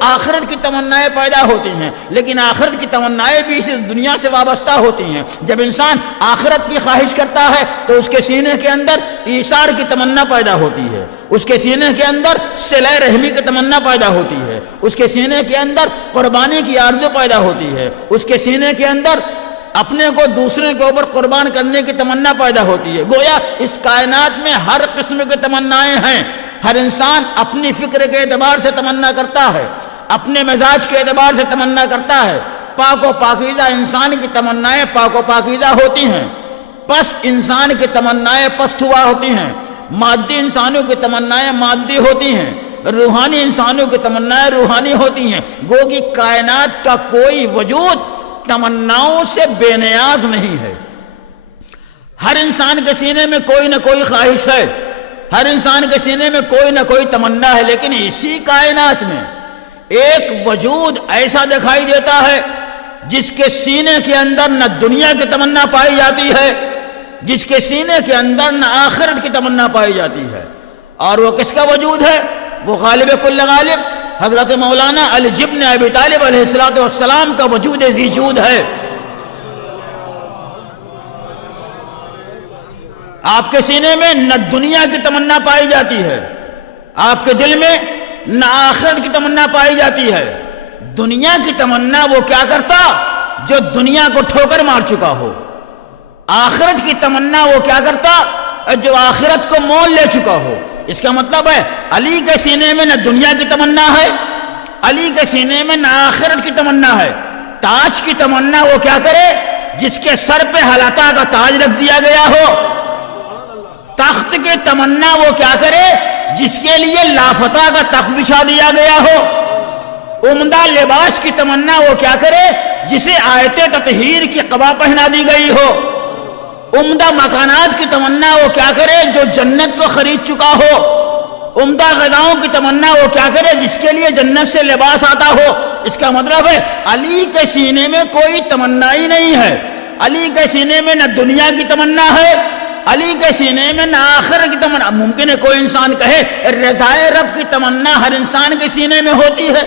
آخرت کی تمنائیں پیدا ہوتی ہیں، لیکن آخرت کی تمنائیں بھی اس دنیا سے وابستہ ہوتی ہیں۔ جب انسان آخرت کی خواہش کرتا ہے تو اس کے سینے کے اندر ایثار کی تمنا پیدا ہوتی ہے، اس کے سینے کے اندر صلہ رحمی کی تمنا پیدا ہوتی ہے، اس کے سینے کے اندر قربانی کی آرزو پیدا ہوتی ہے، اس کے سینے کے اندر اپنے کو دوسرے کے اوپر قربان کرنے کی تمنا پیدا ہوتی ہے۔ گویا اس کائنات میں ہر قسم کی تمنائیں ہیں۔ ہر انسان اپنی فکر کے اعتبار سے تمنا کرتا ہے، اپنے مزاج کے اعتبار سے تمنا کرتا ہے۔ پاک و پاکیزہ انسان کی تمنائیں پاک و پاکیزہ ہوتی ہیں، پست انسان کی تمنائیں پست ہوا ہوتی ہیں، مادی انسانوں کی تمنائیں مادی ہوتی ہیں، روحانی انسانوں کی تمنائیں روحانی ہوتی ہیں۔ گو کہ کائنات کا کوئی وجود تمناؤں سے بے نیاز نہیں ہے۔ ہر انسان کے سینے میں کوئی نہ کوئی خواہش ہے، ہر انسان کے سینے میں کوئی نہ کوئی تمنا ہے، لیکن اسی کائنات میں ایک وجود ایسا دکھائی دیتا ہے جس کے سینے کے اندر نہ دنیا کی تمنا پائی جاتی ہے، جس کے سینے کے اندر نہ آخرت کی تمنا پائی جاتی ہے۔ اور وہ کس کا وجود ہے؟ وہ غالب کل غالب حضرت مولانا علی بن ابی طالب علیہ السلام کا وجود ذی-جود ہے۔ آپ کے سینے میں نہ دنیا کی تمنا پائی جاتی ہے، آپ کے دل میں نہ آخرت کی تمنا پائی جاتی ہے۔ دنیا کی تمنا وہ کیا کرتا جو دنیا کو ٹھوکر مار چکا ہو، آخرت کی تمنا وہ کیا کرتا جو آخرت کو مول لے چکا ہو۔ اس کا مطلب ہے علی کے سینے میں نہ دنیا کی تمنا ہے، علی کے سینے میں نہ آخرت کی تمنا ہے۔ تاج کی تمنا وہ کیا کرے جس کے سر پہ حلاتا کا تاج رکھ دیا گیا ہو، تخت کی تمنا وہ کیا کرے جس کے لیے لافتہ کا تخت بچھا دیا گیا ہو، عمدہ لباس کی تمنا وہ کیا کرے جسے آیت تطہیر کی قبا پہنا دی گئی ہو، عمدہ مکانات کی تمنا وہ کیا کرے جو جنت کو خرید چکا ہو، عمدہ غذاؤں کی تمنا وہ کیا کرے جس کے لیے جنت سے لباس آتا ہو۔ اس کا مطلب ہے علی کے سینے میں کوئی تمنا ہی نہیں ہے، علی کے سینے میں نہ دنیا کی تمنا ہے، علی کے سینے میں نہ آخرت کی تمنا۔ ممکن ہے کوئی انسان کہے رضائے رب کی تمنا ہر انسان کے سینے میں ہوتی ہے،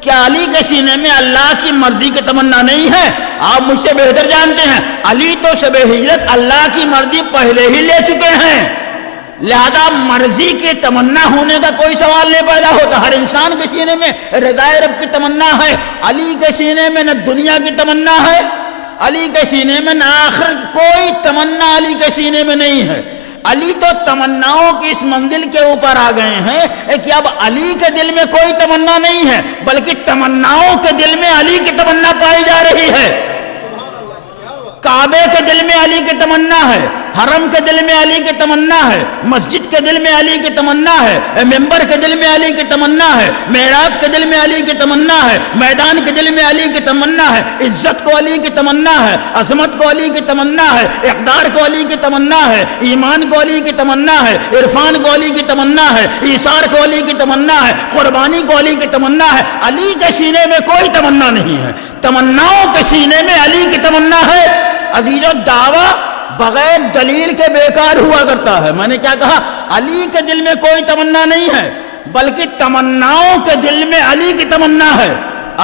کیا علی کے سینے میں اللہ کی مرضی کی تمنا نہیں ہے؟ آپ مجھ سے بہتر جانتے ہیں علی تو شب ہجرت اللہ کی مرضی پہلے ہی لے چکے ہیں، لہذا مرضی کی تمنا ہونے کا کوئی سوال نہیں پیدا ہوتا۔ ہر انسان کے سینے میں رضائے رب کی تمنا ہے، علی کے سینے میں نہ دنیا کی تمنا ہے، علی کے سینے میں نہ آخرت کی کوئی تمنا علی کے سینے میں نہیں ہے۔ علی تو تمناؤں کی اس منزل کے اوپر آ گئے ہیں کہ اب علی کے دل میں کوئی تمنا نہیں ہے، بلکہ تمناؤں کے دل میں علی کی تمنا پائی جا رہی ہے۔ کعبے کے دل میں علی کی تمنا ہے، حرم کے دل میں علی کی تمنا ہے، مسجد کے دل میں علی کی تمنا ہے، منبر کے دل میں علی کی تمنا ہے، محراب کے دل میں علی کی تمنا ہے، میدان کے دل میں علی کی تمنا ہے، عزت کو علی کی تمنا ہے، عظمت کو علی کی تمنا ہے، اقدار کو علی کی تمنا ہے، ایمان کو علی کی تمنا ہے، عرفان کو علی کی تمنا ہے، ایثار کو علی کی تمنا ہے، قربانی کو علی کی تمنا ہے۔ علی کے سینے میں کوئی تمنا نہیں ہے، تمناؤں کے سینے میں علی کی تمنا ہے۔ عزیزو، دعویٰ بغیر دلیل کے بیکار ہوا کرتا ہے۔ میں نے کیا کہا؟ علی کے دل میں کوئی تمنا نہیں ہے، بلکہ تمناؤں کے دل میں علی کی تمنا ہے،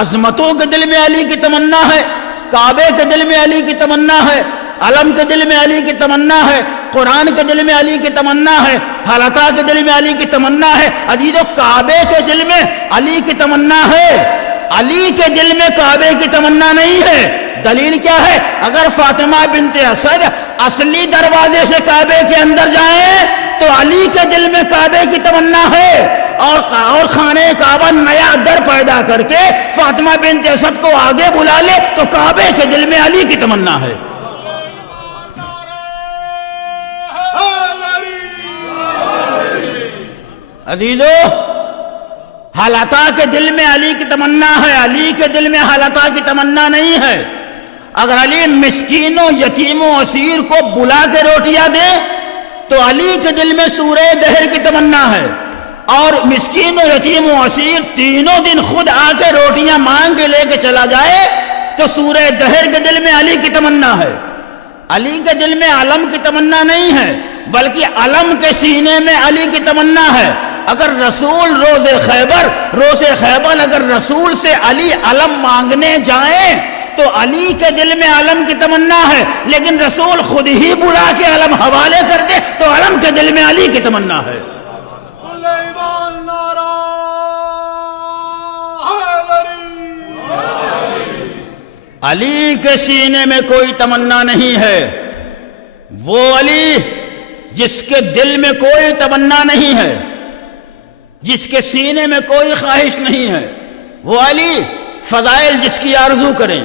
عظمتوں کے دل میں علی کی تمنا ہے، کعبے کے دل میں علی کی تمنا ہے، علم کے دل میں علی کی تمنا ہے، قرآن کے دل میں علی کی تمنا ہے، حلقہ کے دل میں علی کی تمنا ہے۔ عزیزو، کعبے کے دل میں علی کی تمنا ہے، علی کے دل میں کعبے کی تمنا نہیں ہے۔ دلیل کیا ہے؟ اگر فاطمہ بنت اسد اصلی دروازے سے کعبے کے اندر جائیں تو علی کے دل میں کعبے کی تمنا ہے، اور خانہ کعبہ نیا در پیدا کر کے فاطمہ بنت اسد کو آگے بلا لے تو کعبے کے دل میں علی کی تمنا ہے۔ عزیزو، حالتا کے دل میں علی کی تمنا ہے، علی کے دل میں حالتا کی تمنا نہیں ہے۔ اگر علی مسکینوں، یتیموں، اسیر کو بلا کے روٹیاں دے تو علی کے دل میں سورہ دہر کی تمنا ہے، اور مسکینوں، یتیموں، اسیر تینوں دن خود آ کے روٹیاں مانگ کے لے کے چلا جائے تو سورہ دہر کے دل میں علی کی تمنا ہے۔ علی کے دل میں علم کی تمنا نہیں ہے، بلکہ علم کے سینے میں علی کی تمنا ہے۔ اگر رسول روز خیبر اگر رسول سے علی علم مانگنے جائیں تو علی کے دل میں علم کی تمنا ہے، لیکن رسول خود ہی بلا کے علم حوالے کر دے تو علم کے دل میں علی کی تمنا ہے۔ علی کے سینے میں کوئی تمنا نہیں ہے، وہ علی جس کے دل میں کوئی تمنا نہیں ہے، جس کے سینے میں کوئی خواہش نہیں ہے، وہ علی فضائل جس کی آرزو کریں،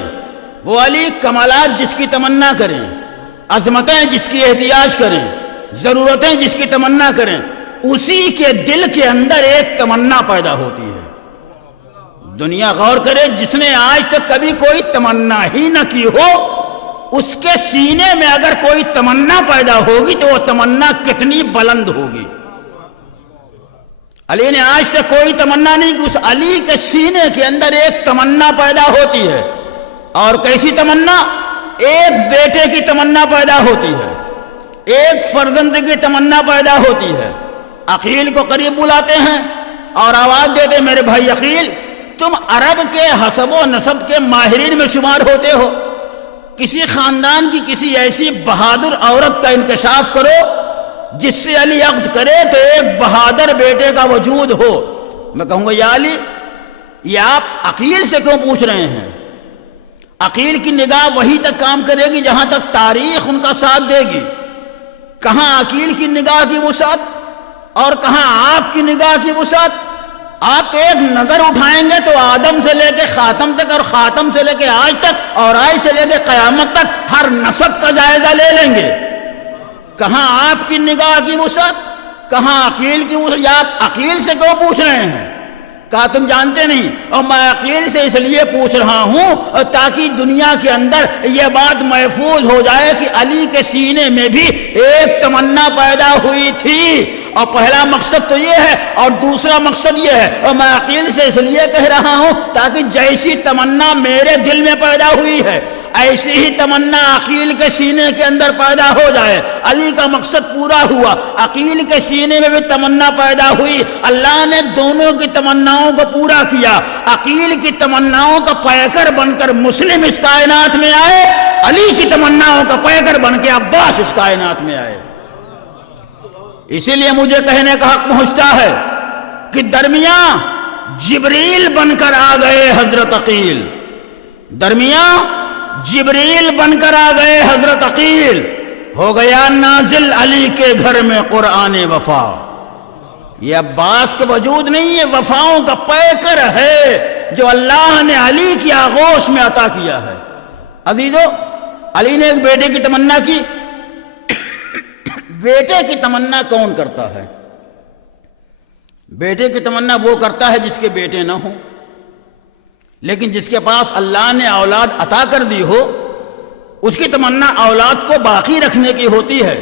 وہ علی کمالات جس کی تمنا کریں، عظمتیں جس کی احتیاج کریں، ضرورتیں جس کی تمنا کریں، اسی کے دل کے اندر ایک تمنا پیدا ہوتی ہے۔ دنیا غور کرے، جس نے آج تک کبھی کوئی تمنا ہی نہ کی ہو، اس کے سینے میں اگر کوئی تمنا پیدا ہوگی تو وہ تمنا کتنی بلند ہوگی۔ علی نے آج تک کوئی تمنا نہیں کی، اس علی کے سینے کے اندر ایک تمنا پیدا ہوتی ہے، اور کیسی تمنا؟ ایک بیٹے کی تمنا پیدا ہوتی ہے، ایک فرزند کی تمنا پیدا ہوتی ہے۔ عقیل کو قریب بلاتے ہیں اور آواز دیتے ہیں، میرے بھائی عقیل، تم عرب کے حسب و نسب کے ماہرین میں شمار ہوتے ہو، کسی خاندان کی کسی ایسی بہادر عورت کا انکشاف کرو جس سے علی عقد کرے تو ایک بہادر بیٹے کا وجود ہو۔ میں کہوں گا، یا علی، یہ آپ عقیل سے کیوں پوچھ رہے ہیں؟ عقیل کی نگاہ وہی تک کام کرے گی جہاں تک تاریخ ان کا ساتھ دے گی۔ کہاں عقیل کی نگاہ کی وسعت؟ اور کہاں آپ کی نگاہ کی وسعت؟ آپ تو ایک نظر اٹھائیں گے تو آدم سے لے کے خاتم تک، اور خاتم سے لے کے آج تک، اور آج سے لے کے قیامت تک ہر نسب کا جائزہ لے لیں گے۔ کہاں آپ کی نگاہ کی وسعت، کہاں عقیل کی وسعت؟ یا آپ عقیل سے کیوں پوچھ رہے ہیں؟ کہا تم جانتے نہیں، اور میں عقیل سے اس لیے پوچھ رہا ہوں تاکہ دنیا کے اندر یہ بات محفوظ ہو جائے کہ علی کے سینے میں بھی ایک تمنا پیدا ہوئی تھی، اور پہلا مقصد تو یہ ہے، اور دوسرا مقصد یہ ہے، اور میں عقیل سے اس لیے کہہ رہا ہوں تاکہ جیسی تمنا میرے دل میں پیدا ہوئی ہے ایسی ہی تمنا عقیل کے سینے کے اندر پیدا ہو جائے۔ علی کا مقصد پورا ہوا، عقیل کے سینے میں بھی تمنا پیدا ہوئی، اللہ نے دونوں کی تمناؤں کو پورا کیا۔ عقیل کی تمناؤں کا پیکر بن کر مسلم اس کائنات میں آئے، علی کی تمناؤں کا پیکر بن کے عباس اس کائنات میں آئے۔ اسی لیے مجھے کہنے کا حق پہنچتا ہے کہ درمیان جبریل بن کر آ گئے حضرت عقیل، درمیان جبریل بن کر آ گئے حضرت عقیل، ہو گیا نازل علی کے گھر میں قرآن وفا۔ یہ عباس کے وجود نہیں، یہ وفاؤں کا پیکر ہے جو اللہ نے علی کی آغوش میں عطا کیا ہے۔ عزیزو، علی نے ایک بیٹے کی تمنا کی۔ بیٹے کی تمنا کون کرتا ہے؟ بیٹے کی تمنا وہ کرتا ہے جس کے بیٹے نہ ہوں، لیکن جس کے پاس اللہ نے اولاد عطا کر دی ہو، اس کی تمنا اولاد کو باقی رکھنے کی ہوتی ہے،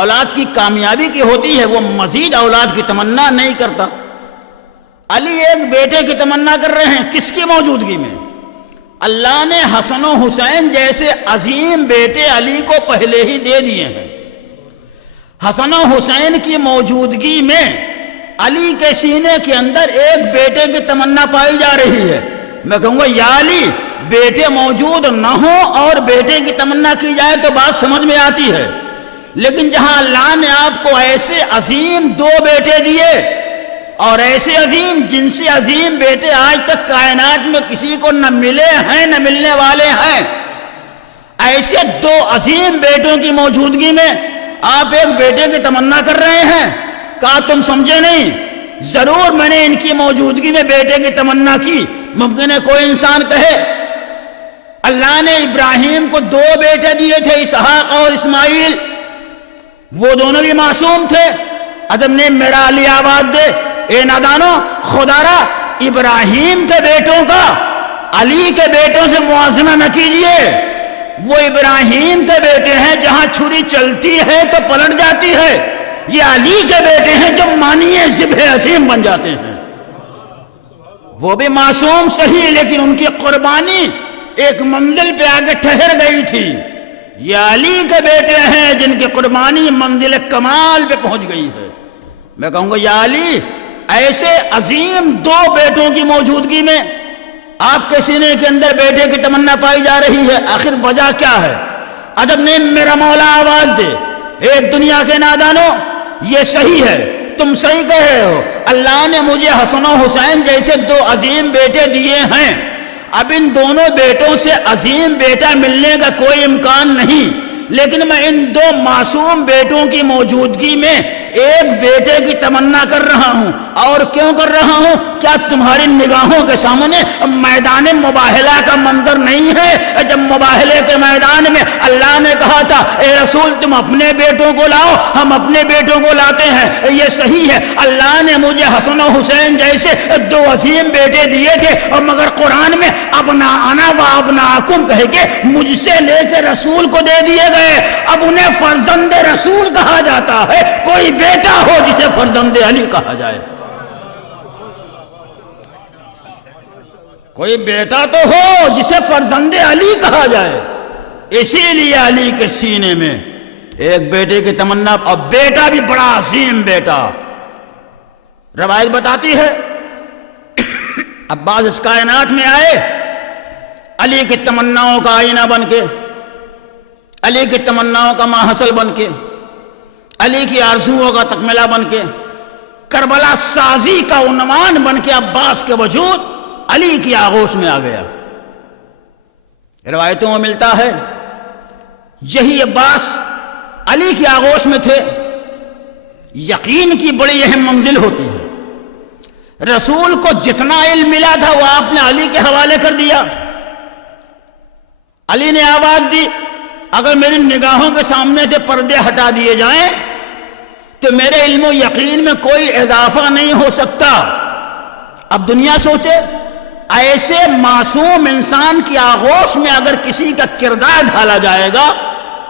اولاد کی کامیابی کی ہوتی ہے، وہ مزید اولاد کی تمنا نہیں کرتا۔ علی ایک بیٹے کی تمنا کر رہے ہیں، کس کی موجودگی میں؟ اللہ نے حسن و حسین جیسے عظیم بیٹے علی کو پہلے ہی دے دیے ہیں۔ حسن و حسین کی موجودگی میں علی کے سینے کے اندر ایک بیٹے کی تمنا پائی جا رہی ہے۔ میں کہوں گا یا علی، بیٹے موجود نہ ہوں اور بیٹے کی تمنا کی جائے تو بات سمجھ میں آتی ہے، لیکن جہاں اللہ نے آپ کو ایسے عظیم دو بیٹے دیے، اور ایسے عظیم جن سے عظیم بیٹے آج تک کائنات میں کسی کو نہ ملے ہیں نہ ملنے والے ہیں، ایسے دو عظیم بیٹوں کی موجودگی میں آپ ایک بیٹے کی تمنا کر رہے ہیں۔ کہا تم سمجھے نہیں، ضرور میں نے ان کی موجودگی میں بیٹے کی تمنا کی۔ ممکن ہے کوئی انسان کہے اللہ نے ابراہیم کو دو بیٹے دیے تھے، اسحاق اور اسماعیل، وہ دونوں بھی معصوم تھے، ادب نے میرا علی آباد دے۔ اے نادانو، خدا را ابراہیم کے بیٹوں کا علی کے بیٹوں سے موازنہ نہ کیجئے، وہ ابراہیم کے بیٹے ہیں جہاں چھری چلتی ہے تو پلٹ جاتی ہے، یہ علی کے بیٹے ہیں جو مانیے ذبح عظیم بن جاتے ہیں۔ وہ بھی معصوم صحیح، لیکن ان کی قربانی ایک منزل پہ آگے ٹھہر گئی تھی۔ یہ علی کے بیٹے ہیں جن کی قربانی منزل کمال پہ پہنچ گئی ہے۔ میں کہوں گا یا علی، ایسے عظیم دو بیٹوں کی موجودگی میں آپ کے سینے کے اندر بیٹے کی تمنا پائی جا رہی ہے، آخر وجہ کیا ہے؟ ادب نے میرا مولا آواز دے۔ ایک دنیا کے نادانو، یہ صحیح ہے، تم صحیح کہہ رہے ہو، اللہ نے مجھے حسن و حسین جیسے دو عظیم بیٹے دیے ہیں، اب ان دونوں بیٹوں سے عظیم بیٹا ملنے کا کوئی امکان نہیں، لیکن میں ان دو معصوم بیٹوں کی موجودگی میں ایک بیٹے کی تمنا کر رہا ہوں۔ اور کیوں کر رہا ہوں؟ کیا تمہاری نگاہوں کے سامنے میدان مباہلہ کا منظر نہیں ہے؟ جب مباہلے کے میدان میں اللہ نے کہا تھا اے رسول تم اپنے بیٹوں کو لاؤ، ہم اپنے بیٹوں کو لاتے ہیں، یہ صحیح ہے، اللہ نے مجھے حسن و حسین جیسے دو عظیم بیٹے دیے تھے، اور مگر قرآن میں ابناءنا و ابناءکم کہہ کے مجھ سے لے کے رسول کو دے دیے گئے۔ اب انہیں فرزند رسول کہا جاتا ہے، کوئی بیٹا ہو جسے فرزند علی کہا جائے، کوئی بیٹا تو ہو جسے فرزند علی کہا جائے۔ اسی لیے علی کے سینے میں ایک بیٹے کی تمنا، اور بیٹا بھی بڑا عظیم بیٹا۔ روایت بتاتی ہے عباس اس کائنات میں آئے علی کی تمناؤں کا آئینہ بن کے، علی کی تمناؤں کا ماحصل بن کے، علی کی آرزوؤں کا تکملہ بن کے، کربلا سازی کا عنوان بن کے عباس کے وجود علی کی آغوش میں آ گیا۔ روایتوں میں ملتا ہے یہی عباس علی کی آغوش میں تھے، یقین کی بڑی اہم منزل ہوتی ہے۔ رسول کو جتنا علم ملا تھا وہ آپ نے علی کے حوالے کر دیا۔ علی نے آواز دی اگر میری نگاہوں کے سامنے سے پردے ہٹا دیے جائیں تو میرے علم و یقین میں کوئی اضافہ نہیں ہو سکتا۔ اب دنیا سوچے ایسے معصوم انسان کی آغوش میں اگر کسی کا کردار ڈھالا جائے گا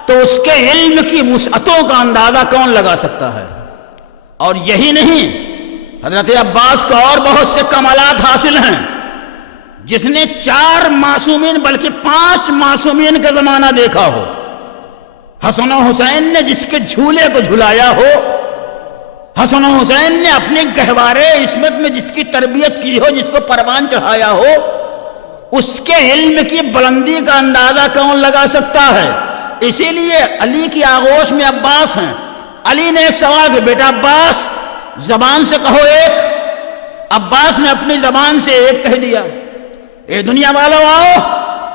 تو اس کے علم کی وسعتوں کا اندازہ کون لگا سکتا ہے؟ اور یہی نہیں، حضرت عباس کو اور بہت سے کمالات حاصل ہیں۔ جس نے 4 معصومین بلکہ 5 معصومین کا زمانہ دیکھا ہو، حسن و حسین نے جس کے جھولے کو جھلایا ہو، حسن و حسین نے اپنے گہوارے عصمت میں جس کی تربیت کی ہو، جس کو پروان چڑھایا ہو، اس کے علم کی بلندی کا اندازہ کون لگا سکتا ہے؟ اسی لیے علی کی آغوش میں عباس ہیں۔ علی نے ایک سوال کیا، بیٹا عباس زبان سے کہو ایک۔ عباس نے اپنی زبان سے ایک کہہ دیا۔ اے دنیا والو آؤ،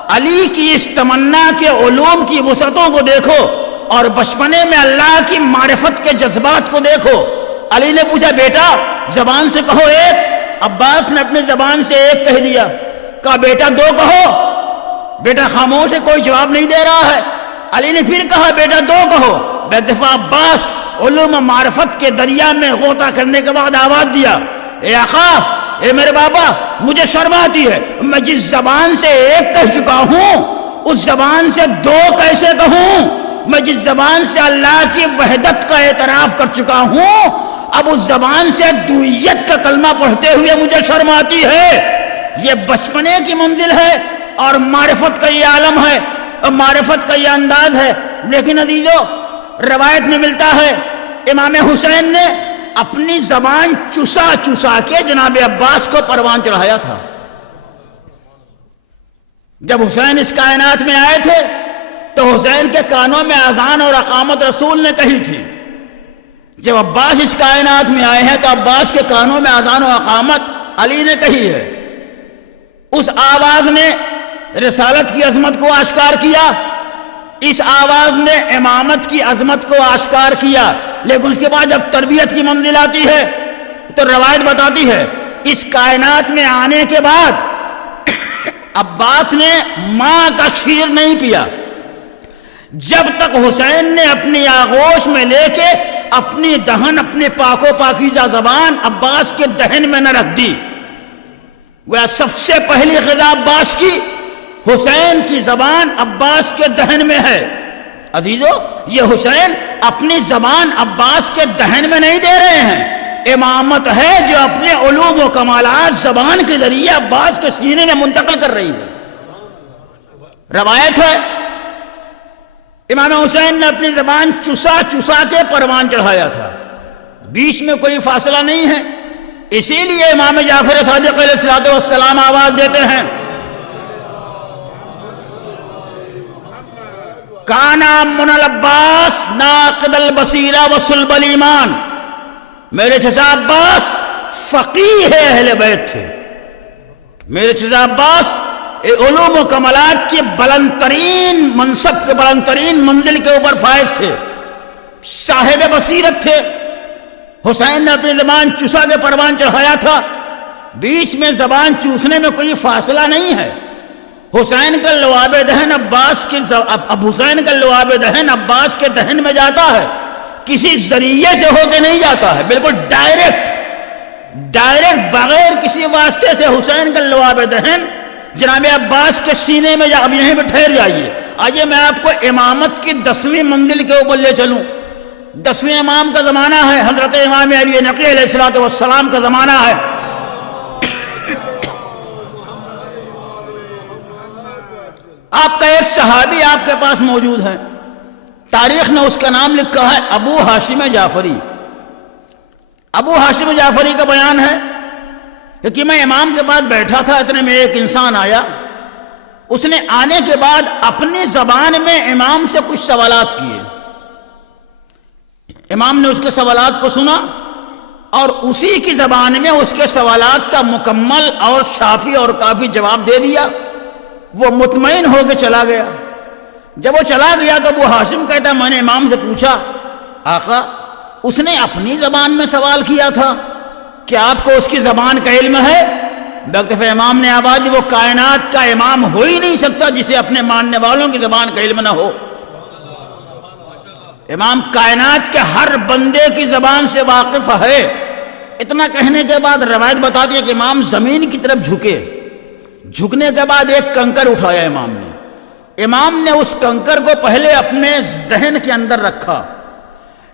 علی کی اس تمنا کے علوم کی وسعتوں کو دیکھو اور بچپنے میں اللہ کی معرفت کے جذبات کو دیکھو۔ علی نے پوچھا بیٹا زبان سے کہو ایک۔ عباس نے اپنی زبان سے ایک کہہ دیا۔ کہا بیٹا 2 کہو۔ بیٹا خاموش ہے، کوئی جواب نہیں دے رہا ہے۔ علی نے پھر کہا بیٹا 2 کہو۔ بے دفعہ عباس علوم و معرفت کے دریا میں غوطہ کرنے کے بعد آواز دیا، اے آقا، اے میرے بابا، مجھے شرم آتی ہے، میں جس زبان سے ایک کہہ چکا ہوں اس زبان سے 2 کیسے کہوں؟ میں جس زبان سے اللہ کی وحدت کا اعتراف کر چکا ہوں اب اس زبان سے دوئیت کا کلمہ پڑھتے ہوئے مجھے شرم آتی ہے۔ یہ بچپنے کی منزل ہے اور معرفت کا یہ عالم ہے اور معرفت کا یہ انداز ہے۔ لیکن عزیزو، روایت میں ملتا ہے امام حسین نے اپنی زبان چسا چسا کے جناب عباس کو پروان چڑھایا تھا۔ جب حسین اس کائنات میں آئے تھے تو حسین کے کانوں میں اذان اور اقامت رسول نے کہی تھی۔ جب عباس اس کائنات میں آئے ہیں تو عباس کے کانوں میں اذان و اقامت علی نے کہی ہے۔ اس آواز نے رسالت کی عظمت کو آشکار کیا، اس آواز نے امامت کی عظمت کو آشکار کیا۔ لیکن اس کے بعد جب تربیت کی منزل آتی ہے تو روایت بتاتی ہے اس کائنات میں آنے کے بعد عباس نے ماں کا شیر نہیں پیا جب تک حسین نے اپنی آغوش میں لے کے اپنی دہن، اپنی پاک و پاکیزہ زبان عباس کے دہن میں نہ رکھ دی۔ وہ سب سے پہلی غذا عباس کی حسین کی زبان عباس کے دہن میں ہے۔ عزیزو، یہ حسین اپنی زبان عباس کے دہن میں نہیں دے رہے ہیں، امامت ہے جو اپنے علوم و کمالات زبان کے ذریعے عباس کے سینے میں منتقل کر رہی ہے۔ روایت ہے امام حسین نے اپنی زبان چسا چسا کے پروان چڑھایا تھا، بیچ میں کوئی فاصلہ نہیں ہے۔ اسی لیے امام جعفر صادق علیہ السلام آواز دیتے ہیں، کانا من العباس ناقد البصیرہ وصلب الایمان۔ میرے چچا عباس فقیہ اہل بیت تھے، میرے چچا عباس علوم و کمالات کی بلند ترین منصب کے بلند ترین منزل کے اوپر فائز تھے، صاحب بصیرت تھے۔ حسین نے اپنی زبان چسا کے پروان چڑھایا تھا، بیچ میں زبان چوسنے میں کوئی فاصلہ نہیں ہے۔ حسین کا لعاب دہن عباس کے حسین کا لعاب دہن عباس کے دہن میں جاتا ہے، کسی ذریعے سے ہو کے نہیں جاتا ہے، بالکل ڈائریکٹ بغیر کسی واسطے سے حسین کا لعاب دہن جناب عباس کے سینے میں اب یہیں پہ ٹھہر جائیے۔ آئیے میں آپ کو امامت کی 10ویں منزل کے اوپر لے چلوں۔ 10ویں امام کا زمانہ ہے، حضرت امام علی نقی علیہ السلام کا زمانہ ہے۔ آپ کا ایک صحابی آپ کے پاس موجود ہے، تاریخ نے اس کا نام لکھا ہے ابو ہاشم جعفری۔ ابو ہاشم جعفری کا بیان ہے کہ میں امام کے پاس بیٹھا تھا، اتنے میں ایک انسان آیا، اس نے آنے کے بعد اپنی زبان میں امام سے کچھ سوالات کیے۔ امام نے اس کے سوالات کو سنا اور اسی کی زبان میں اس کے سوالات کا مکمل اور شافی اور کافی جواب دے دیا۔ وہ مطمئن ہو کے چلا گیا۔ جب وہ چلا گیا تو ابو ہاشم کہتا میں نے امام سے پوچھا، آقا اس نے اپنی زبان میں سوال کیا تھا کہ آپ کو اس کی زبان کا علم ہے؟ ڈاکٹر امام نے آبادی وہ کائنات کا امام ہو ہی نہیں سکتا جسے اپنے ماننے والوں کی زبان کا علم نہ ہو. امام کائنات کے ہر بندے کی زبان سے واقف ہے. اتنا کہنے کے بعد روایت بتاتی ہے کہ امام زمین کی طرف جھکے. جھکنے کے بعد ایک کنکر اٹھایا امام نے اس کنکر کو پہلے اپنے دہن کے اندر رکھا.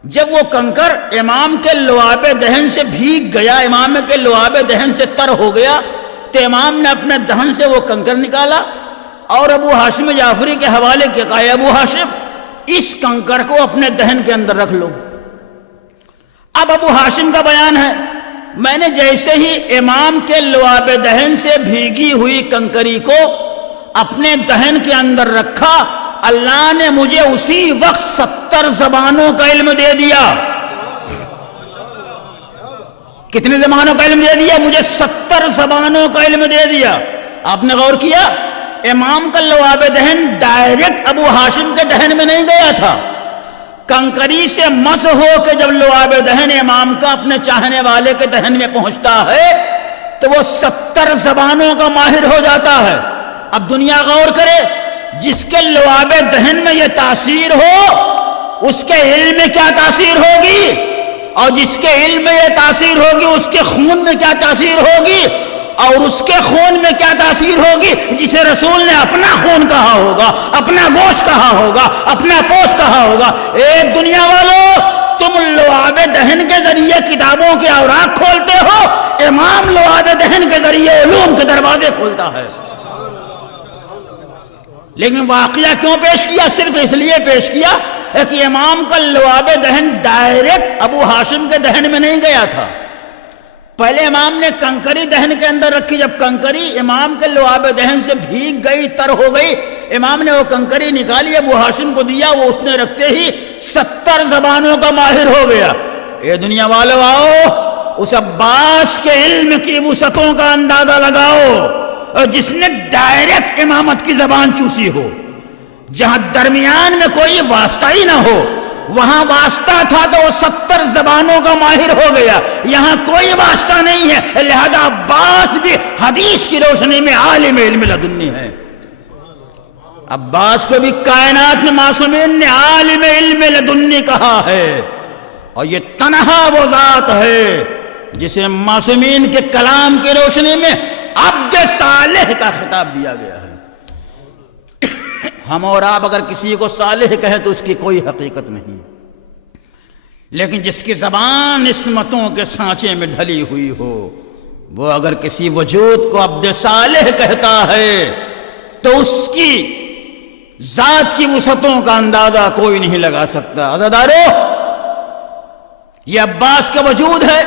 جب وہ کنکر امام کے لعاب دہن سے بھیگ گیا، امام کے لعاب دہن سے تر ہو گیا، تو امام نے اپنے دہن سے وہ کنکر نکالا اور ابو ہاشم جعفری کے حوالے کیا. کہا ابو ہاشم اس کنکر کو اپنے دہن کے اندر رکھ لو. اب ابو ہاشم کا بیان ہے، میں نے جیسے ہی امام کے لعاب دہن سے بھیگی ہوئی کنکری کو اپنے دہن کے اندر رکھا، اللہ نے مجھے اسی وقت 70 زبانوں کا علم دے دیا. کتنے زبانوں کا علم دے دیا؟ مجھے 70 زبانوں کا علم دے دیا. آپ نے غور کیا؟ امام کا لعاب دہن ڈائریکٹ ابو ہاشم کے دہن میں نہیں گیا تھا. کنکری سے مس ہو کے جب لعاب دہن امام کا اپنے چاہنے والے کے دہن میں پہنچتا ہے تو وہ 70 زبانوں کا ماہر ہو جاتا ہے. اب دنیا غور کرے، جس کے لعاب دہن میں یہ تاثیر ہو اس کے علم میں کیا تاثیر ہوگی، اور جس کے علم میں یہ تاثیر ہوگی اس کے خون میں کیا تاثیر ہوگی، اور اس کے خون میں کیا تاثیر ہوگی جسے رسول نے اپنا خون کہا ہوگا، اپنا گوشت کہا ہوگا، اپنا پوست کہا ہوگا. ایک دنیا والوں، تم لعاب دہن کے ذریعے کتابوں کے اوراق کھولتے ہو، امام لعاب دہن کے ذریعے علوم کے دروازے کھولتا ہے. لیکن واقعہ کیوں پیش کیا؟ صرف اس لیے پیش کیا کہ امام کا لعاب دہن ڈائریکٹ ابو ہاشم کے دہن میں نہیں گیا تھا. پہلے امام نے کنکری دہن کے اندر رکھی. جب کنکری امام کے لعاب دہن سے بھیگ گئی، تر ہو گئی، امام نے وہ کنکری نکالی، ابو ہاشم کو دیا. وہ اس نے رکھتے ہی 70 زبانوں کا ماہر ہو گیا. اے دنیا والو، آؤ اس عباس کے علم کی وسعتوں کا اندازہ لگاؤ جس نے ڈائریکٹ امامت کی زبان چوسی ہو. جہاں درمیان میں کوئی واسطہ ہی نہ ہو، وہاں واسطہ تھا تو وہ 70 زبانوں کا ماہر ہو گیا. یہاں کوئی واسطہ نہیں ہے، لہذا عباس بھی حدیث کی روشنی میں عالم علم لدنی ہے. عباس کو بھی کائنات میں معصومین نے عالم علم لدنی کہا ہے، اور یہ تنہا وہ ذات ہے جسے معصومین کے کلام کی روشنی میں عبد صالح کا خطاب دیا گیا ہے. ہم اور آپ اگر کسی کو صالح کہیں تو اس کی کوئی حقیقت نہیں، لیکن جس کی زبان عصمتوں کے سانچے میں ڈھلی ہوئی ہو، وہ اگر کسی وجود کو عبد صالح کہتا ہے تو اس کی ذات کی وسعتوں کا اندازہ کوئی نہیں لگا سکتا. عزیزارو، یہ عباس کا وجود ہے.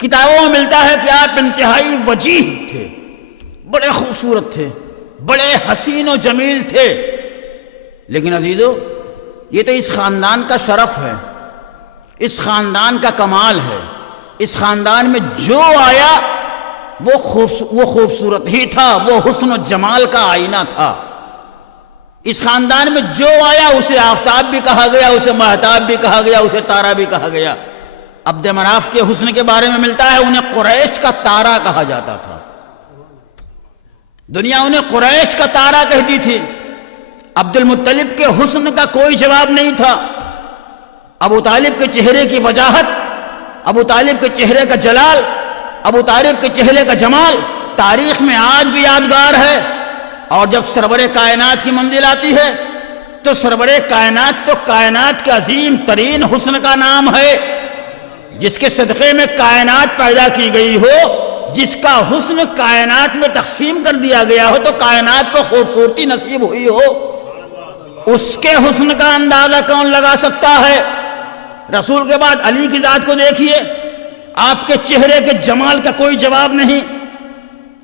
کتابوں میں ملتا ہے کہ آپ انتہائی وجیح تھے، بڑے خوبصورت تھے، بڑے حسین و جمیل تھے. لیکن عزیزو، یہ تو اس خاندان کا شرف ہے، اس خاندان کا کمال ہے. اس خاندان میں جو آیا وہ خوبصورت ہی تھا، وہ حسن و جمال کا آئینہ تھا. اس خاندان میں جو آیا اسے آفتاب بھی کہا گیا، اسے مہتاب بھی کہا گیا، اسے تارا بھی کہا گیا. عبد مناف کے حسن کے بارے میں ملتا ہے انہیں قریش کا تارا کہا جاتا تھا. دنیا انہیں قریش کا تارا کہتی تھی. عبد المطلب کے حسن کا کوئی جواب نہیں تھا. ابو طالب کے چہرے کی وجاہت، ابو طالب کے چہرے کا جلال، ابو طالب کے چہرے کا جمال تاریخ میں آج بھی یادگار ہے. اور جب سرور کائنات کی منزل آتی ہے تو سرور کائنات تو کائنات کے عظیم ترین حسن کا نام ہے. جس کے صدقے میں کائنات پیدا کی گئی ہو، جس کا حسن کائنات میں تقسیم کر دیا گیا ہو تو کائنات کو خوبصورتی نصیب ہوئی ہو، اس کے حسن کا اندازہ کون لگا سکتا ہے؟ رسول کے بعد علی کی ذات کو دیکھیے، آپ کے چہرے کے جمال کا کوئی جواب نہیں.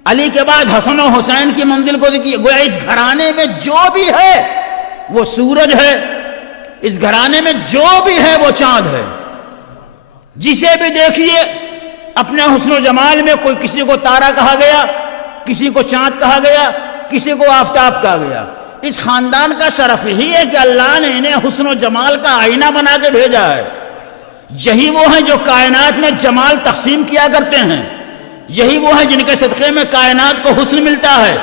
علی کے بعد حسن و حسین کی منزل کو دیکھیے. گویا اس گھرانے میں جو بھی ہے وہ سورج ہے، اس گھرانے میں جو بھی ہے وہ چاند ہے. جسے بھی دیکھیے اپنے حسن و جمال میں کوئی کسی کو تارا کہا گیا، کسی کو چاند کہا گیا، کسی کو آفتاب کہا گیا. اس خاندان کا شرف ہی ہے کہ اللہ نے انہیں حسن و جمال کا آئینہ بنا کے بھیجا ہے. یہی وہ ہیں جو کائنات میں جمال تقسیم کیا کرتے ہیں، یہی وہ ہیں جن کے صدقے میں کائنات کو حسن ملتا ہے،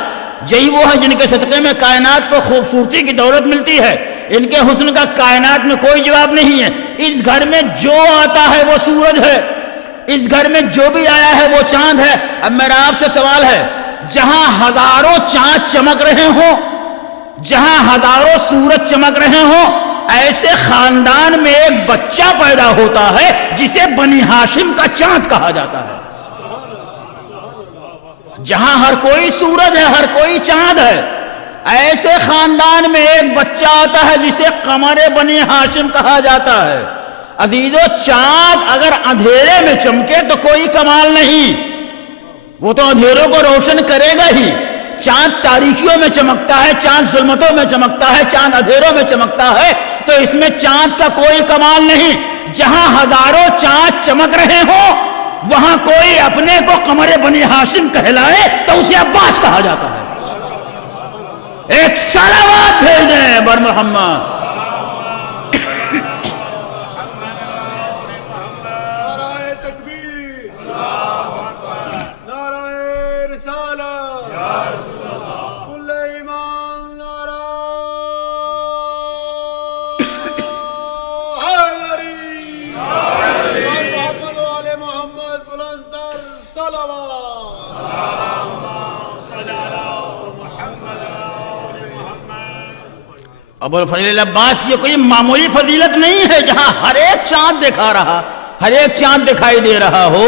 یہی وہ ہیں جن کے صدقے میں کائنات کو خوبصورتی کی دولت ملتی ہے۔ ان کے حسن کا کائنات میں کوئی جواب نہیں ہے۔ اس گھر میں جو آتا ہے وہ سورج ہے، اس گھر میں جو بھی آیا ہے وہ چاند ہے۔ اب میرا آپ سے سوال ہے، جہاں ہزاروں چاند چمک رہے ہوں، جہاں ہزاروں سورج چمک رہے ہوں، ایسے خاندان میں ایک بچہ پیدا ہوتا ہے جسے بنی ہاشم کا چاند کہا جاتا ہے۔ جہاں ہر کوئی سورج ہے، ہر کوئی چاند ہے، ایسے خاندان میں ایک بچہ آتا ہے جسے قمر بنی ہاشم کہا جاتا ہے۔ عزیزو، چاند اگر اندھیرے میں چمکے تو کوئی کمال نہیں، وہ تو اندھیروں کو روشن کرے گا ہی۔ چاند تاریکیوں میں چمکتا ہے، چاند ظلمتوں میں چمکتا ہے، چاند اندھیروں میں چمکتا ہے، تو اس میں چاند کا کوئی کمال نہیں۔ جہاں ہزاروں چاند چمک رہے ہوں، وہاں کوئی اپنے کو قمر بنی ہاشم کہلائے تو اسے عباس کہا جاتا ہے۔ ایک صلوات بھیج دیں بر محمد۔ ابو الفضل عباس کی کوئی معمولی فضیلت نہیں ہے۔ جہاں ہر ایک چاند دکھا رہا، ہر ایک چاند دکھائی دے رہا ہو،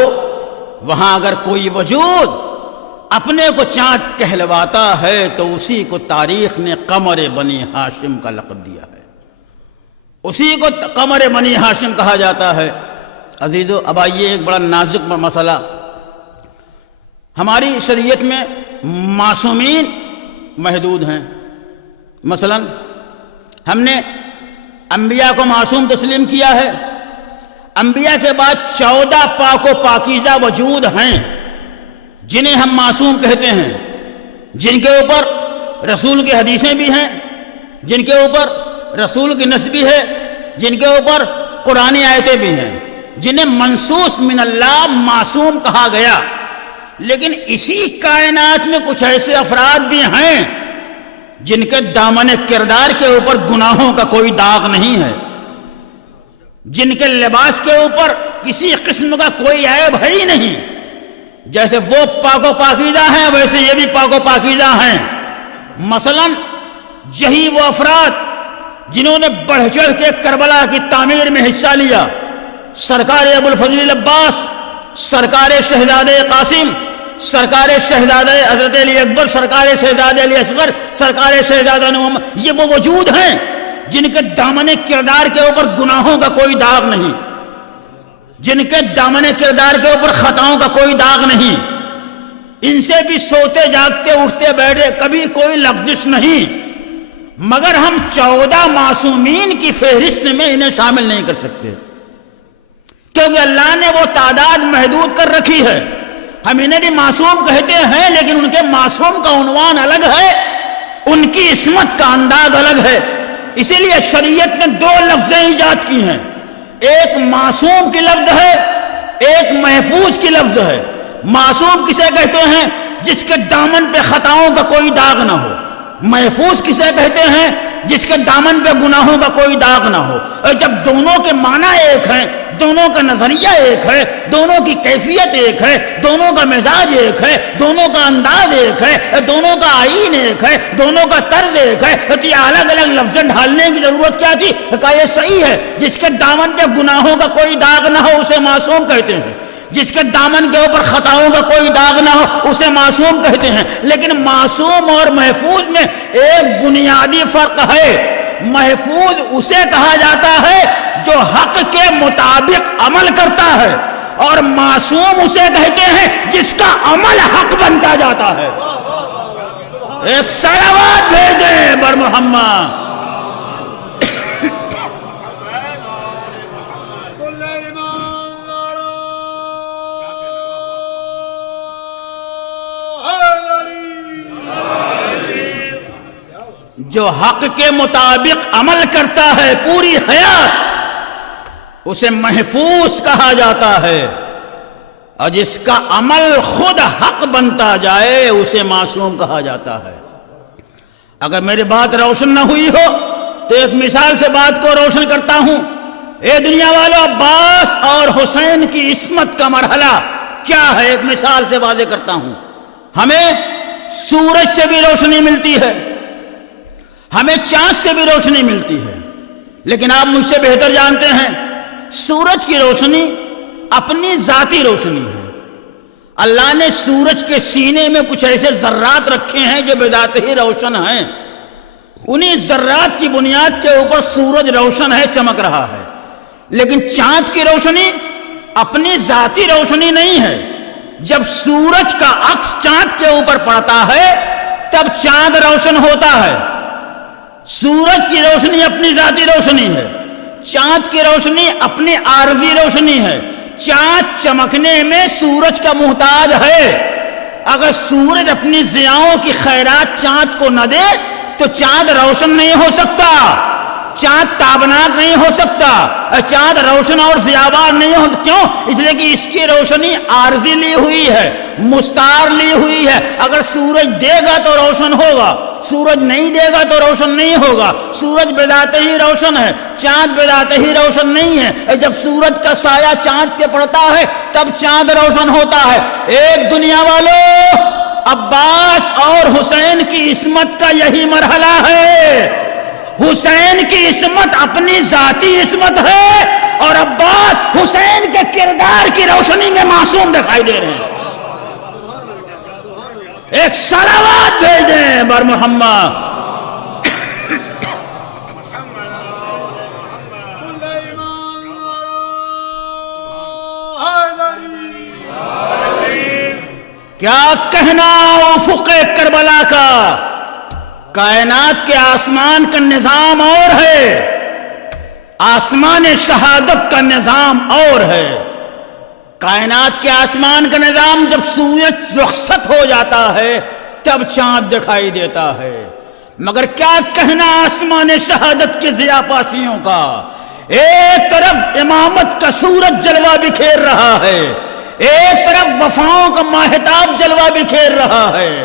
وہاں اگر کوئی وجود اپنے کو چاند کہلواتا ہے تو اسی کو تاریخ نے قمر بنی ہاشم کا لقب دیا ہے، اسی کو قمر بنی ہاشم کہا جاتا ہے۔ عزیزو، اب آئیے ایک بڑا نازک مسئلہ۔ ہماری شریعت میں معصومین محدود ہیں۔ مثلا ہم نے انبیاء کو معصوم تسلیم کیا ہے۔ انبیاء کے بعد 14 پاک و پاکیزہ وجود ہیں جنہیں ہم معصوم کہتے ہیں، جن کے اوپر رسول کی حدیثیں بھی ہیں، جن کے اوپر رسول کی نص بھی ہے، جن کے اوپر قرآنی آیتیں بھی ہیں، جنہیں منصوص من اللہ معصوم کہا گیا۔ لیکن اسی کائنات میں کچھ ایسے افراد بھی ہیں جن کے دامن کردار کے اوپر گناہوں کا کوئی داغ نہیں ہے، جن کے لباس کے اوپر کسی قسم کا کوئی عیب ہے ہی نہیں۔ جیسے وہ پاک و پاکیزہ ہیں، ویسے یہ بھی پاک و پاکیزہ ہیں۔ مثلا یہی وہ افراد جنہوں نے بڑھ چڑھ کے کربلا کی تعمیر میں حصہ لیا، سرکار ابو الفضل عباس، سرکار شہزادہ قاسم، سرکار شہزادہ حضرت علی اکبر، سرکار شہزادہ علی اصغر، سرکار شہزادہ محمد، یہ وہ وجود ہیں جن کے دامن کردار کے اوپر گناہوں کا کوئی داغ نہیں، جن کے دامن کردار کے اوپر خطاؤں کا کوئی داغ نہیں۔ ان سے بھی سوتے جاگتے اٹھتے بیٹھے کبھی کوئی لغزش نہیں، مگر ہم 14 معصومین کی فہرست میں انہیں شامل نہیں کر سکتے، کیونکہ اللہ نے وہ تعداد محدود کر رکھی ہے۔ ہم انہیں بھی معصوم کہتے ہیں، لیکن ان کے معصوم کا عنوان الگ ہے، ان کی عصمت کا انداز الگ ہے۔ اسی لیے شریعت نے 2 لفظیں ایجاد کی ہیں، ایک معصوم کی لفظ ہے، ایک محفوظ کی لفظ ہے۔ معصوم کسے کہتے ہیں؟ جس کے دامن پہ خطاؤں کا کوئی داغ نہ ہو۔ محفوظ کسے کہتے ہیں؟ جس کے دامن پہ گناہوں کا کوئی داغ نہ ہو۔ اور جب دونوں کے معنی ایک ہیں، دونوں کا نظریہ ایک ہے، دونوں کی کیفیت ایک ہے، دونوں کا مزاج ایک ہے، دونوں کا انداز ایک ہے، دونوں کا آئین ایک ہے، دونوں کا طرز ایک ہے، تو یہ الگ الگ لفظ ڈھالنے کی ضرورت کیا تھی؟ کہا یہ صحیح ہے، جس کے دامن پہ گناہوں کا کوئی داغ نہ ہو اسے معصوم کہتے ہیں، جس کے دامن کے اوپر خطاؤں کا کوئی داغ نہ ہو اسے معصوم کہتے ہیں۔ لیکن معصوم اور محفوظ میں ایک بنیادی فرق ہے۔ محفوظ اسے کہا جاتا ہے جو حق کے مطابق عمل کرتا ہے، اور معصوم اسے کہتے ہیں جس کا عمل حق بنتا جاتا ہے۔ ایک صلوات بھیجیں بر محمد۔ جو حق کے مطابق عمل کرتا ہے پوری حیات، اسے محفوظ کہا جاتا ہے، اور جس کا عمل خود حق بنتا جائے اسے معصوم کہا جاتا ہے۔ اگر میری بات روشن نہ ہوئی ہو تو ایک مثال سے بات کو روشن کرتا ہوں۔ اے دنیا والوں، عباس اور حسین کی عصمت کا مرحلہ کیا ہے ایک مثال سے واضح کرتا ہوں۔ ہمیں سورج سے بھی روشنی ملتی ہے، ہمیں چاند سے بھی روشنی ملتی ہے، لیکن آپ مجھ سے بہتر جانتے ہیں سورج کی روشنی اپنی ذاتی روشنی ہے۔ اللہ نے سورج کے سینے میں کچھ ایسے ذرات رکھے ہیں جو بذات ہی روشن ہیں، انہی ذرات کی بنیاد کے اوپر سورج روشن ہے، چمک رہا ہے۔ لیکن چاند کی روشنی اپنی ذاتی روشنی نہیں ہے۔ جب سورج کا عکس چاند کے اوپر پڑتا ہے تب چاند روشن ہوتا ہے۔ سورج کی روشنی اپنی ذاتی روشنی ہے، چاند کی روشنی اپنی عارضی روشنی ہے۔ چاند چمکنے میں سورج کا محتاج ہے۔ اگر سورج اپنی ضیاؤں کی خیرات چاند کو نہ دے تو چاند روشن نہیں ہو سکتا، چاند تابناک نہیں ہو سکتا، چاند روشن اور ضیابار نہیں ہو سکتا۔ کیوں؟ اس لیے کہ اس کی روشنی عارضی لی ہوئی ہے، مستعار لی ہوئی ہے۔ اگر سورج دے گا تو روشن ہوگا، سورج نہیں دے گا تو روشن نہیں ہوگا۔ سورج بذات ہی روشن ہے، چاند بذات ہی روشن نہیں ہے۔ جب سورج کا سایہ چاند پہ پڑتا ہے تب چاند روشن ہوتا ہے۔ ایک دنیا والوں، عباس اور حسین کی عصمت کا یہی مرحلہ ہے۔ حسین کی عصمت اپنی ذاتی عصمت ہے، اور عباس حسین کے کردار کی روشنی میں معصوم دکھائی دے رہے ہیں۔ ایک صلوات بھیج دیں بر محمد۔ کیا کہنا افق کربلا کا، کائنات کے آسمان کا نظام اور ہے، آسمان شہادت کا نظام اور ہے۔ کائنات کے آسمان کا نظام جب سورج رخصت ہو جاتا ہے تب چاند دکھائی دیتا ہے، مگر کیا کہنا آسمان شہادت کے ضیاء پاشیوں کا۔ ایک طرف امامت کا سورج جلوہ بکھیر رہا ہے، ایک طرف وفاؤں کا ماہتاب جلوہ بکھیر رہا ہے۔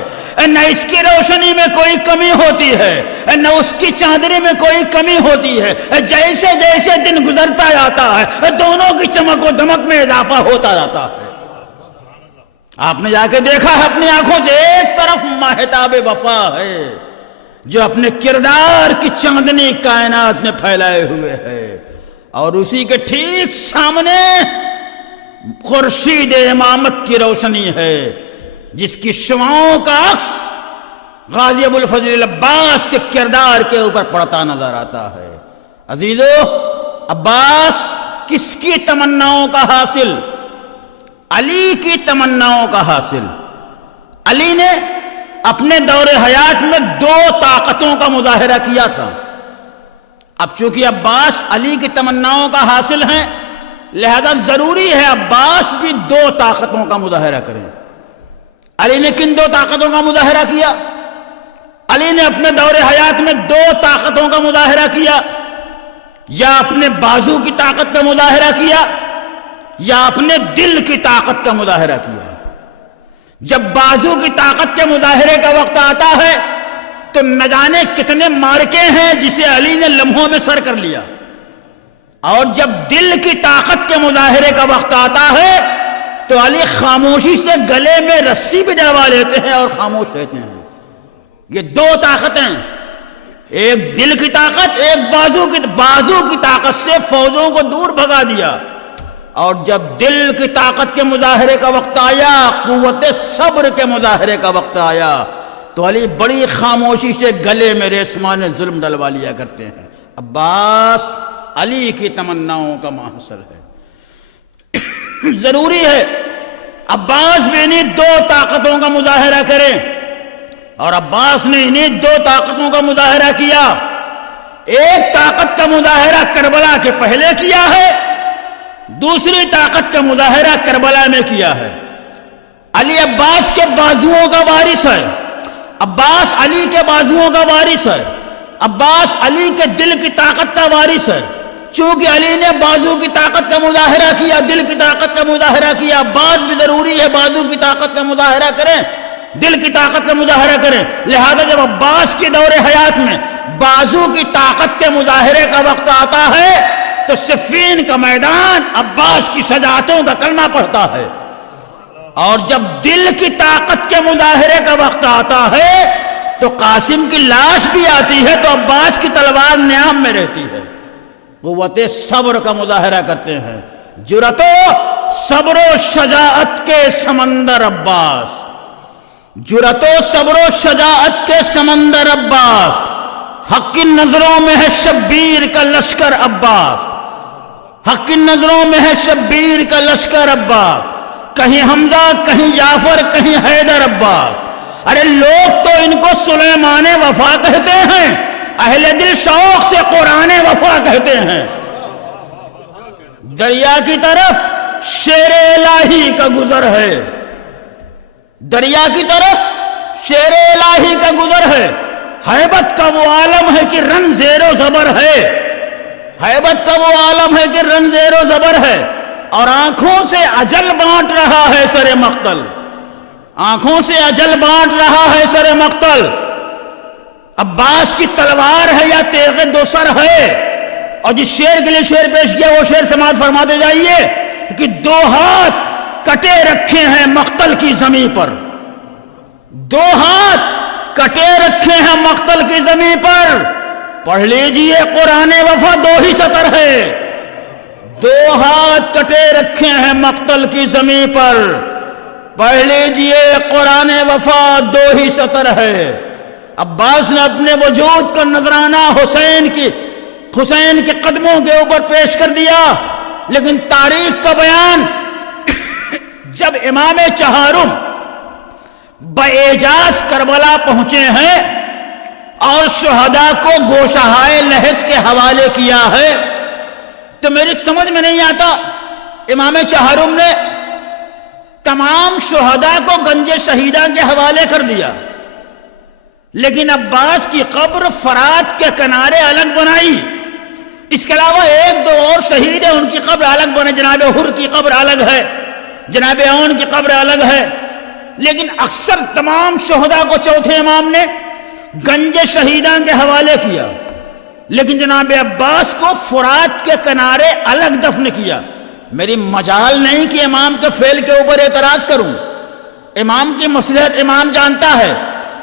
نہ اس کی روشنی میں کوئی کمی ہوتی ہے، نہ اس کی چاندنی میں کوئی کمی ہوتی ہے۔ جیسے جیسے دن گزرتا جاتا ہے دونوں کی چمک و دمک میں اضافہ ہوتا جاتا ہے۔ آپ نے جا کے دیکھا ہے اپنی آنکھوں سے، ایک طرف ماہتاب وفا ہے جو اپنے کردار کی چاندنی کائنات میں پھیلائے ہوئے ہے، اور اسی کے ٹھیک سامنے خورشید امامت کی روشنی ہے جس کی شعاعوں کا عکس غازی ابو الفضل عباس کے کردار کے اوپر پڑتا نظر آتا ہے۔ عزیزو، عباس کس کی تمناؤں کا حاصل؟ علی کی تمناؤں کا حاصل۔ علی نے اپنے دور حیات میں 2 طاقتوں کا مظاہرہ کیا تھا۔ اب چونکہ عباس علی کی تمناؤں کا حاصل ہیں، لہذا ضروری ہے عباس بھی 2 طاقتوں کا مظاہرہ کریں۔ علی نے کن 2 طاقتوں کا مظاہرہ کیا؟ علی نے اپنے دور حیات میں 2 طاقتوں کا مظاہرہ کیا، یا اپنے بازو کی طاقت کا مظاہرہ کیا یا اپنے دل کی طاقت کا مظاہرہ کیا۔ جب بازو کی طاقت کے مظاہرے کا وقت آتا ہے تو نہ جانے کتنے مارکے ہیں جسے علی نے لمحوں میں سر کر لیا، اور جب دل کی طاقت کے مظاہرے کا وقت آتا ہے تو علی خاموشی سے گلے میں رسی بھی ڈلوا لیتے ہیں اور خاموش رہتے ہیں۔ یہ 2 طاقتیں، ایک دل کی طاقت، ایک بازو کی طاقت سے فوجوں کو دور بھگا دیا، اور جب دل کی طاقت کے مظاہرے کا وقت آیا، قوت صبر کے مظاہرے کا وقت آیا، تو علی بڑی خاموشی سے گلے میں ریسمان ظلم ڈلوا لیا کرتے ہیں۔ عباس علی کی تمناؤں کا محصل ہے۔ ضروری ہے عباس بھی انہیں 2 طاقتوں کا مظاہرہ کریں، اور عباس نے انہیں 2 طاقتوں کا مظاہرہ کیا۔ ایک طاقت کا مظاہرہ کربلا کے پہلے کیا ہے، دوسری طاقت کا مظاہرہ کربلا میں کیا ہے۔ علی عباس کے بازوؤں کا وارث ہے، عباس علی کے بازوؤں کا وارث ہے، عباس علی کے دل کی طاقت کا وارث ہے۔ چونکہ علی نے بازو کی طاقت کا مظاہرہ کیا، دل کی طاقت کا مظاہرہ کیا، باز بھی ضروری ہے بازو کی طاقت کا مظاہرہ کریں، دل کی طاقت کا مظاہرہ کریں، لہذا جب عباس کے دور حیات میں بازو کی طاقت کے مظاہرے کا وقت آتا ہے تو صفین کا میدان عباس کی شجاعتوں کا کلمہ پڑھتا ہے، اور جب دل کی طاقت کے مظاہرے کا وقت آتا ہے تو قاسم کی لاش بھی آتی ہے تو عباس کی تلوار نیام میں رہتی ہے۔ قوت صبر کا مظاہرہ کرتے ہیں، جرأت و صبر و شجاعت کے سمندر عباس، جرأت و صبر و شجاعت کے سمندر عباس، حق کی نظروں میں ہے شبیر کا لشکر عباس، حق کی نظروں میں ہے شبیر کا لشکر عباس، کہیں حمزہ کہیں جعفر کہیں حیدر عباس۔ ارے لوگ تو ان کو سلیمان وفا کہتے ہیں، اہل دل شوق سے قرآن وفا کہتے ہیں۔ دریا کی طرف شیر الہی کا گزر ہے، دریا کی طرف شیر الہی کا گزر ہے، ہیبت کا وہ عالم ہے کہ رن زیر و زبر ہے، ہیبت کا وہ عالم ہے کہ رن زیر و زبر ہے، اور آنکھوں سے اجل بانٹ رہا ہے سر مقتل، آنکھوں سے اجل بانٹ رہا ہے سر مقتل۔ عباس کی تلوار ہے یا تیغ دوسر ہے، اور جس شعر کے لیے شعر پیش کیا وہ شعر سماعت فرماتے جائیے کہ دو ہاتھ کٹے رکھے ہیں مقتل کی زمین پر، دو ہاتھ کٹے رکھے ہیں مقتل کی زمین پر، پڑھ لیجئے قرآن وفا 2 ہی سطر ہے، دو ہاتھ کٹے رکھے ہیں مقتل کی زمین پر، پڑھ لیجئے قرآن وفا 2 ہی سطر ہے۔ عباس نے اپنے وجود کا نذرانہ حسین کے قدموں کے اوپر پیش کر دیا، لیکن تاریخ کا بیان جب امام چہارم باعجاز کربلا پہنچے ہیں اور شہداء کو گوشہائے لحد کے حوالے کیا ہے تو میری سمجھ میں نہیں آتا، امام چہارم نے تمام شہداء کو گنج شہیدہ کے حوالے کر دیا، لیکن عباس کی قبر فرات کے کنارے الگ بنائی، اس کے علاوہ 1-2 اور شہید ہیں ان کی قبر الگ بنے، جناب حر کی قبر الگ ہے، جناب عون کی قبر الگ ہے، لیکن اکثر تمام شہداء کو چوتھے امام نے گنج شہیدہ کے حوالے کیا، لیکن جناب عباس کو فرات کے کنارے الگ دفن کیا۔ میری مجال نہیں کہ امام کے فعل کے اوپر اعتراض کروں، امام کی مصلحت امام جانتا ہے،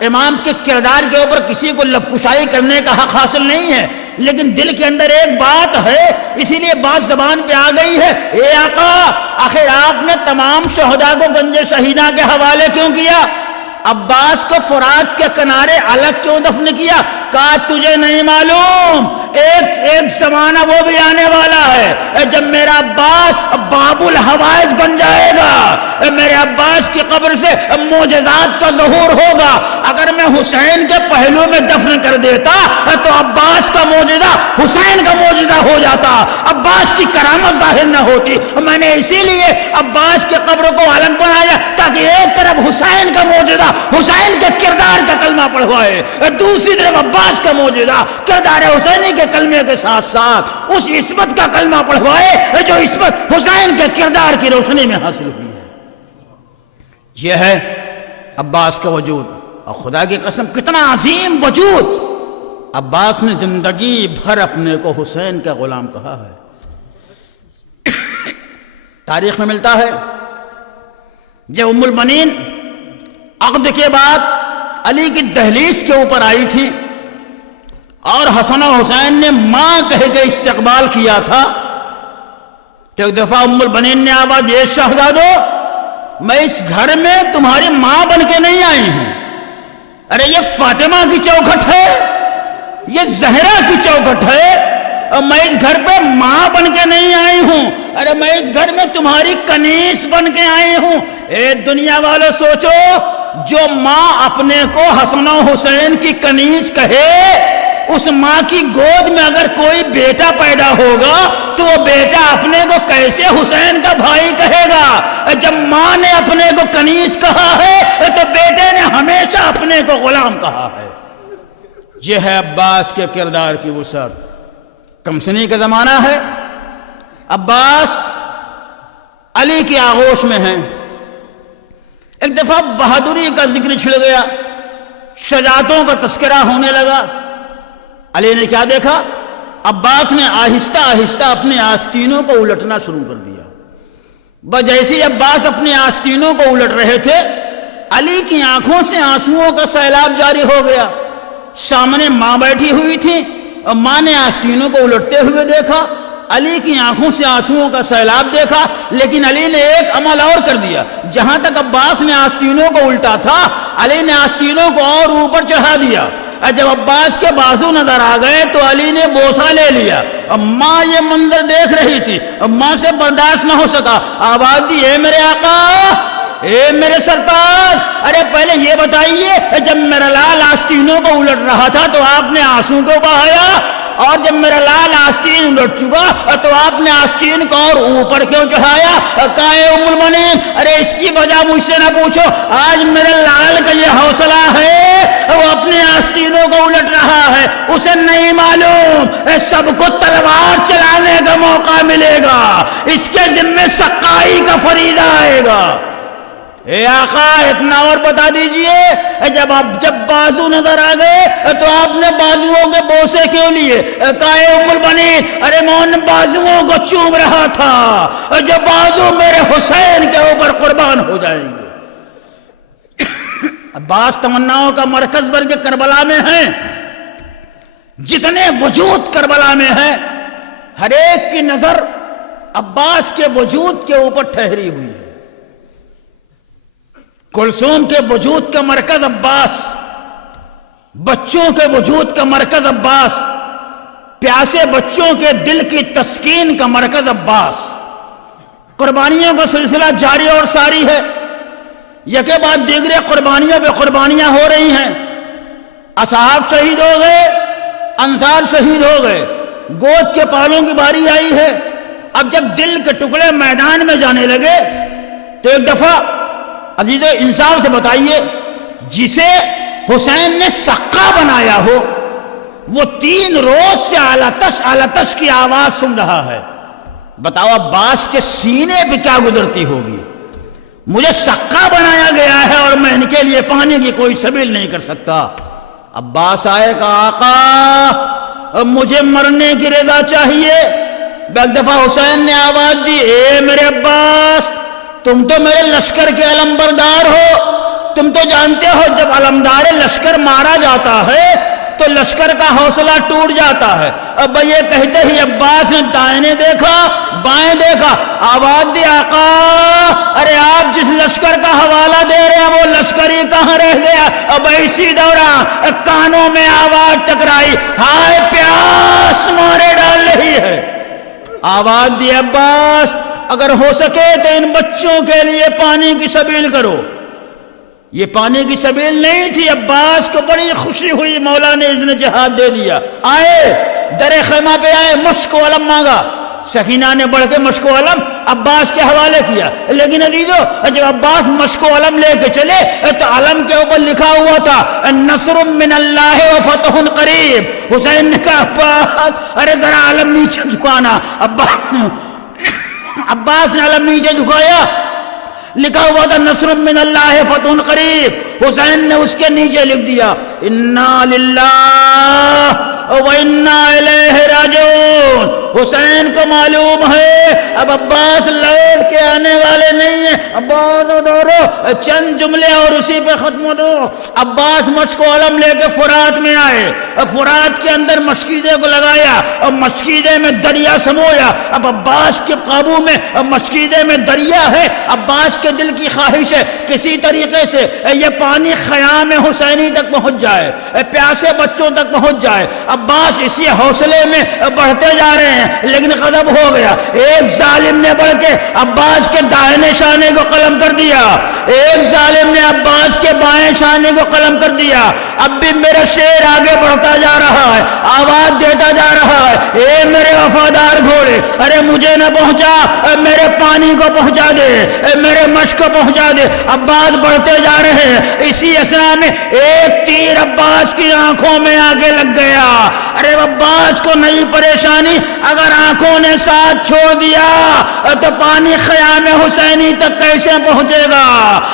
امام کے کردار کے اوپر کسی کو لبکشائی کرنے کا حق حاصل نہیں ہے، لیکن دل کے اندر ایک بات ہے، اسی لیے بات زبان پہ آ گئی ہے، اے آقا آخر آپ نے تمام شہداء کو گنج شہیدہ کے حوالے کیوں کیا؟ عباس کو فرات کے کنارے الگ کیوں دفن کیا؟ کہا تجھے نہیں معلوم ایک زمانہ وہ بھی آنے والا ہے جب میرا عباس باب الحوائج بن جائے گا، میرے عباس کی قبر سے معجزات کا ظہور ہوگا۔ اگر میں حسین کے پہلو میں دفن کر دیتا تو عباس کا معجزہ حسین کا معجزہ ہو جاتا، عباس کی کرامت ظاہر نہ ہوتی۔ میں نے اسی لیے عباس کے قبر کو الگ بنایا تاکہ ایک طرف حسین کا معجزہ حسین کے کردار کا کلمہ پڑھوائے، دوسری طرف عباس کا معجزہ کردار حسینی کے کلمے کے ساتھ ساتھ اس عصمت کا کلمہ پڑھوائے جو عصمت حسین کے کردار کی روشنی میں حاصل ہوئی ہے۔ یہ ہے عباس کا وجود، اور خدا کی قسم کتنا عظیم وجود! عباس نے زندگی بھر اپنے کو حسین کا غلام کہا ہے۔ تاریخ میں ملتا ہے جب ام المنین عقد کے بعد علی کی دہلیز کے اوپر آئی تھی اور حسن و حسین نے ماں کہہ کے استقبال کیا تھا تو ایک دفعہ ام المنین نے آواز دی، شہزادو میں اس گھر میں تمہاری ماں بن کے نہیں آئی ہوں، ارے یہ فاطمہ کی چوکھٹ ہے، یہ زہرا کی چوکھٹ ہے، اور میں اس گھر پہ ماں بن کے نہیں آئی ہوں، ارے میں اس گھر میں تمہاری کنیس بن کے آئی ہوں۔ اے دنیا والوں سوچو، جو ماں اپنے کو حسن و حسین کی کنیس کہے، اس ماں کی گود میں اگر کوئی بیٹا پیدا ہوگا تو وہ بیٹا اپنے کو کیسے حسین کا بھائی کہے گا؟ جب ماں نے اپنے کو کنیس کہا ہے تو بیٹے نے ہمیشہ اپنے کو غلام کہا ہے۔ یہ ہے عباس کے کردار کی وسعت، کمسنی کا زمانہ ہے، عباس علی کی آغوش میں ہیں۔ ایک دفعہ بہادری کا ذکر چھڑ گیا، شجاعتوں کا تذکرہ ہونے لگا۔ علی نے کیا دیکھا؟ عباس نے آہستہ آہستہ اپنے آستینوں کو الٹنا شروع کر دیا۔ جیسے عباس اپنے آستینوں کو الٹ رہے تھے، علی کی آنکھوں سے آنسوؤں کا سیلاب جاری ہو گیا۔ سامنے ماں بیٹھی ہوئی تھی اور ماں نے آستینوں کو الٹتے ہوئے دیکھا، علی کی آنکھوں سے آنسوؤں کا سیلاب دیکھا، لیکن علی نے ایک عمل اور کر دیا۔ جہاں تک عباس نے آستینوں کو الٹا تھا، علی نے آستینوں کو اور اوپر چڑھا دیا۔ جب عباس کے بازو نظر آ گئے تو علی نے بوسہ لے لیا۔ ماں یہ منظر دیکھ رہی تھی، ماں سے برداشت نہ ہو سکا، آواز دی، اے میرے آقا، اے میرے سرتاج، ارے پہلے یہ بتائیے جب میرا لال آستینوں کو الٹ رہا تھا تو آپ نے آنسو کو بہایا، اور جب میرا لال آستین الٹ چکا تو آپ نے آستین کو اور اوپر کیوں چڑھایا؟ کائے ام المؤمنین، ارے اس کی وجہ مجھ سے نہ پوچھو، آج میرے لال کا یہ حوصلہ ہے، وہ اپنے آستینوں کو الٹ رہا ہے، اسے نہیں معلوم سب کو تلوار چلانے کا موقع ملے گا، اس کے ذمہ سقائی کا فریضہ آئے گا۔ اے آقا اتنا اور بتا دیجئے، جب بازو نظر آ گئے تو آپ نے بازوؤں کے بوسے کیوں لیے؟ کائے ام البنین، ارے میں بازوؤں کو چوم رہا تھا، جو بازو میرے حسین کے اوپر قربان ہو جائیں گے۔ عباس تمناؤں کا مرکز بن کے کربلا میں ہیں، جتنے وجود کربلا میں ہیں، ہر ایک کی نظر عباس کے وجود کے اوپر ٹھہری ہوئی ہے۔ کلثوم کے وجود کا مرکز عباس، بچوں کے وجود کا مرکز عباس، پیاسے بچوں کے دل کی تسکین کا مرکز عباس۔ قربانیوں کا سلسلہ جاری اور ساری ہے، یکے بعد دیگرے قربانیوں پہ قربانیاں ہو رہی ہیں۔ اصحاب شہید ہو گئے، انصار شہید ہو گئے، گود کے پالوں کی باری آئی ہے۔ اب جب دل کے ٹکڑے میدان میں جانے لگے تو ایک دفعہ عزیز انصاف سے بتائیے، جسے حسین نے سقا بنایا ہو وہ 3 روز سے آلتش کی آواز سن رہا ہے، بتاؤ عباس کے سینے پہ کیا گزرتی ہوگی؟ مجھے سقا بنایا گیا ہے اور میں ان کے لیے پانی کی کوئی سبیل نہیں کر سکتا۔ عباس آئے کہ آقا مجھے مرنے کی رضا چاہیے۔ ایک دفعہ حسین نے آواز دی، اے میرے عباس، تم تو میرے لشکر کے علمبردار ہو، تم تو جانتے ہو جب علمدار لشکر مارا جاتا ہے تو لشکر کا حوصلہ ٹوٹ جاتا ہے۔ اب یہ کہتے ہی عباس نے دائیں دیکھا، بائیں دیکھا، آواز دی، آقا ارے آپ جس لشکر کا حوالہ دے رہے ہیں وہ لشکر ہی کہاں رہ گیا؟ اب اسی دوران کانوں میں آواز ٹکرائی، ہائے پیاس مارے ڈال رہی ہے۔ آواز دی، عباس اگر ہو سکے تو ان بچوں کے لیے پانی کی سبیل کرو۔ یہ پانی کی سبیل نہیں تھی، عباس کو بڑی خوشی ہوئی، مولا نے اذن جہاد دے دیا۔ آئے در خیمہ پہ آئے، مشک و علم مانگا، سکینہ نے بڑھ کے مشک و علم عباس کے حوالے کیا۔ لیکن عزیزو جب عباس مشک و علم لے کے چلے تو علم کے اوپر لکھا ہوا تھا نصر من اللہ و فتح قریب۔ حسین نے کہا عباس ارے ذرا علم نیچے جھکانا۔ عباس نے علم نیچے جھکایا، لکھا ہوا تھا نصر من اللہ فتح قریب۔ حسین نے اس کے نیچے لکھ دیا انا للہ و انا الیہ راجعون۔ حسین کو معلوم ہے اب عباس لوٹ کے آنے والے نہیں ہیں، عباس چند جملے اور اسی پہ ختم ہو دو۔ عباس مشک و علم لے کے فرات میں آئے، فرات کے اندر مشکیزے کو لگایا اور مشکیزے میں دریا سمویا۔ اب عباس کے قابو میں مشکیزے میں دریا ہے، عباس کے دل کی خواہش ہے کسی طریقے سے یہ پانی خیام حسینی تک پہنچ جائے، پیاسے بچوں تک پہنچ جائے۔ عباس اسی حوصلے میں بڑھتے جا رہے ہیں، لیکن غضب ہو گیا۔ ایک ظالم نے بڑھ کے عباس کے دائیں شانے کو قلم کر دیا، ایک ظالم نے عباس کے بائیں شانے کو قلم کر دیا۔ اب بھی میرا شیر آگے بڑھتا جا رہا ہے، آواز دیتا جا رہا ہے، اے میرے وفادار گھوڑے، ارے مجھے نہ پہنچا، میرے پانی کو پہنچا دے، میرے مشق کو پہنچا دے۔ عباس بڑھتے جا رہے ہیں، اسی اثنا میں ایک تیر عباس کی آنکھوں میں آگے لگ گیا۔ ارے عباس کو نئی پریشانی، اگر آنکھوں نے ساتھ چھوڑ دیا تو پانی خیام حسینی تک کیسے پہنچے گا؟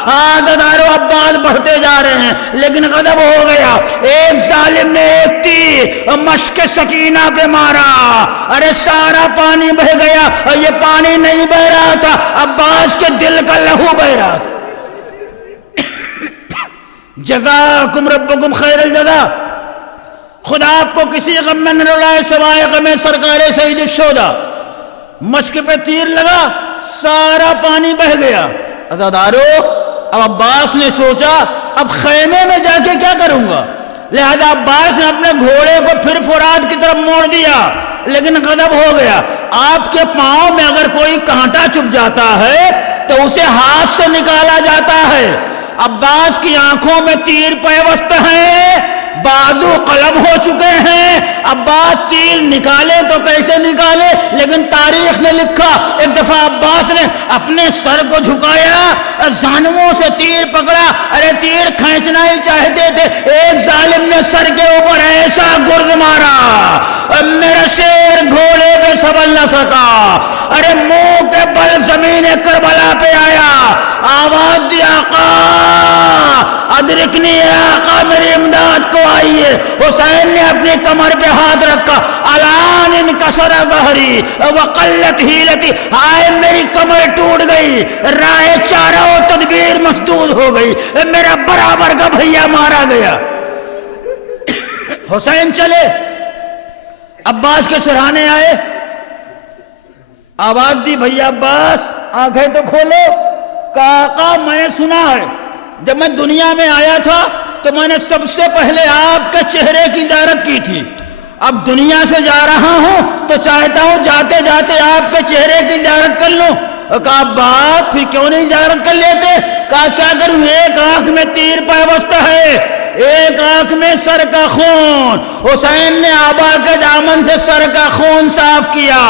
عزادارو عباس بڑھتے جا رہے ہیں، لیکن غضب ہو گیا، ایک ظالم نے ایک تیر مشق سکینہ پہ مارا، ارے سارا پانی بہہ گیا، اور یہ پانی نہیں بہ رہا تھا، عباس کے دل کا لہو بہ رہا تھا۔ جزاکم ربکم خیر الجزا، خدا آپ کو کسی غم میں نہ رلائے سوائے غم سرکار سید الشہداء۔ مشق پہ تیر لگا، سارا پانی بہہ گیا۔ عزادارو اب عباس نے سوچا اب خیمے میں جا کے کیا کروں گا، لہذا عباس نے اپنے گھوڑے کو پھر فرات کی طرف موڑ دیا، لیکن غضب ہو گیا۔ آپ کے پاؤں میں اگر کوئی کانٹا چپ جاتا ہے تو اسے ہاتھ سے نکالا جاتا ہے۔ عباس کی آنکھوں میں تیر پیوست ہیں، بازو قلم ہو چکے ہیں، عباس تیر نکالے تو کیسے نکالے، لیکن تاریخ نے لکھا ایک دفعہ عباس نے اپنے سر کو جھکایا، زانووں سے تیر پکڑا، ارے تیر کھینچنا ہی چاہتے تھے، ایک ظالم نے سر کے اوپر ایسا گرد مارا، میرا شیر گھوڑے پہ سنبھل نہ سکا، ارے منہ کے بل زمین کربلا پہ آیا، آواز دی آقا ادرکنی، آقا میری امداد کو آئیے۔ حسین نے اپنی کمر پہ ہاتھ رکھا، الان انکسر ظہری وقلت حیلتی، آئے میری کمر ٹوٹ گئی، راہ چارہ و تدبیر مسدود ہو گئی، میرا برابر کا بھیا مارا گیا۔ حسین چلے، عباس کے سرہانے آئے، آواز دی بھیا عباس آنکھیں تو کھولو۔ کہا آقا میں نے سنا ہے جب میں دنیا میں آیا تھا تو میں نے سب سے پہلے آپ کے چہرے کی زیارت کی تھی، اب دنیا سے جا رہا ہوں تو چاہتا ہوں جاتے جاتے آپ کے چہرے کی زیارت کر لوں۔ کہا بات پھر کیوں نہیں زیارت کر لیتے؟ کہا کیا کروں، ایک آنکھ میں تیر پیوست ہے، ایک آنکھ میں سر کا خون۔ حسین نے آبا کے دامن سے سر کا خون صاف کیا،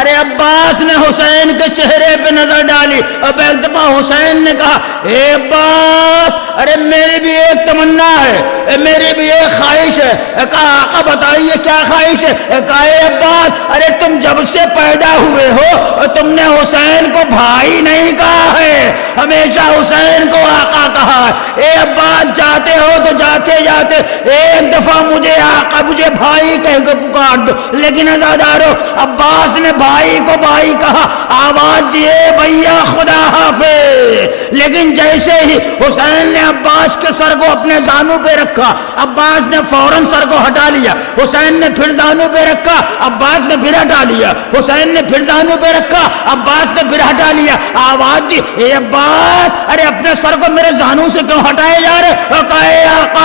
ارے عباس نے حسین کے چہرے پہ نظر ڈالی، اب ایک دفعہ حسین نے کہا اے عباس ارے میری بھی ایک تمنا ہے، میری بھی ایک خواہش ہے۔ کہا آقا بتائیے کیا خواہش ہے؟ کہا اے عباس ارے تم جب سے پیدا ہوئے ہو تم نے حسین کو بھائی نہیں کہا ہے، ہمیشہ حسین کو آقا کہا ہے۔ اے عباس جاتے ہو تو جاتے جاتے ایک دفعہ مجھے آقا مجھے بھائی کہہ کے پکار دو، لیکن عزادارو عباس نے بھائی کو بھائی کہا، آواز دیے بھیا خدا حافظ، لیکن جیسے ہی حسین نے عباس کے سر کو اپنے زانو پہ رکھا، عباس نے فوراً سر کو ہٹا لیا، حسین نے پھر زانو پہ رکھا، عباس نے پھر ہٹا لیا، حسین نے پھر زانو پہ رکھا، عباس نے پھر ہٹا لیا۔ آواز دی اے عباس ارے اپنے سر کو میرے زانو سے کیوں ہٹائے جا رہے؟ کہے آقا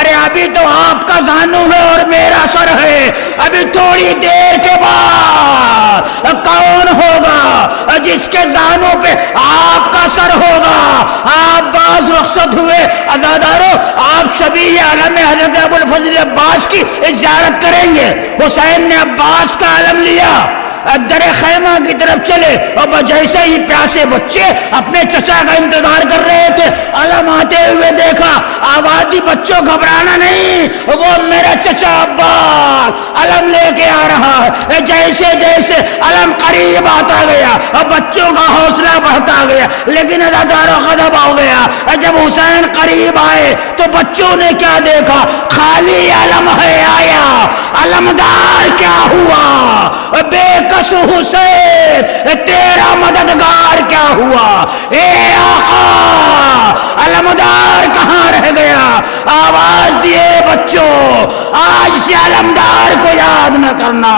ارے ابھی تو آپ کا زانو ہے اور میرا سر ہے، ابھی تھوڑی دیر کے بعد کون ہوگا جس کے زانو پہ آپ کا سر ہوگا؟ آپ باز رخصت ہوئے۔ عزادارو آپ شبیہ علم حضرت ابو الفضل عباس کی زیارت کریں گے۔ حسین نے عباس کا علم لیا، در خیمہ کی طرف چلے، اور جیسے ہی پیاسے بچے اپنے چچا کا انتظار کر رہے تھے، علم آتے ہوئے دیکھا، آواز دی بچوں گھبرانا نہیں، وہ میرا چچا عباس علم لے کے آ رہا ہے۔ جیسے جیسے علم قریب آتا گیا اور بچوں کا حوصلہ بڑھتا گیا، لیکن عزادارو غضب ہو گیا۔ جب حسین قریب آئے تو بچوں نے کیا دیکھا؟ خالی علم ہے آیا، علمدار کیا ہوا؟ بے کس حسین تیرا مددگار کیا ہوا؟ اے آقا علمدار کہاں رہ گیا؟ آواز دیے بچوں آج سے علمدار کو یاد نہ کرنا،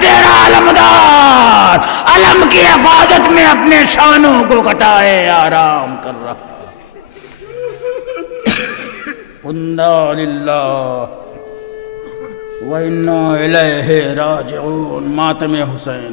تیرا علمدار علم کی حفاظت میں اپنے شانوں کو کٹائے آرام کر رہا۔ انا للہ وَإِنَّا إِلَيْهِ رَاجِعُونَ۔ ماتم حسین۔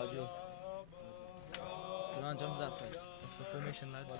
Audio. If you want to jump that side, that's the formation, lads.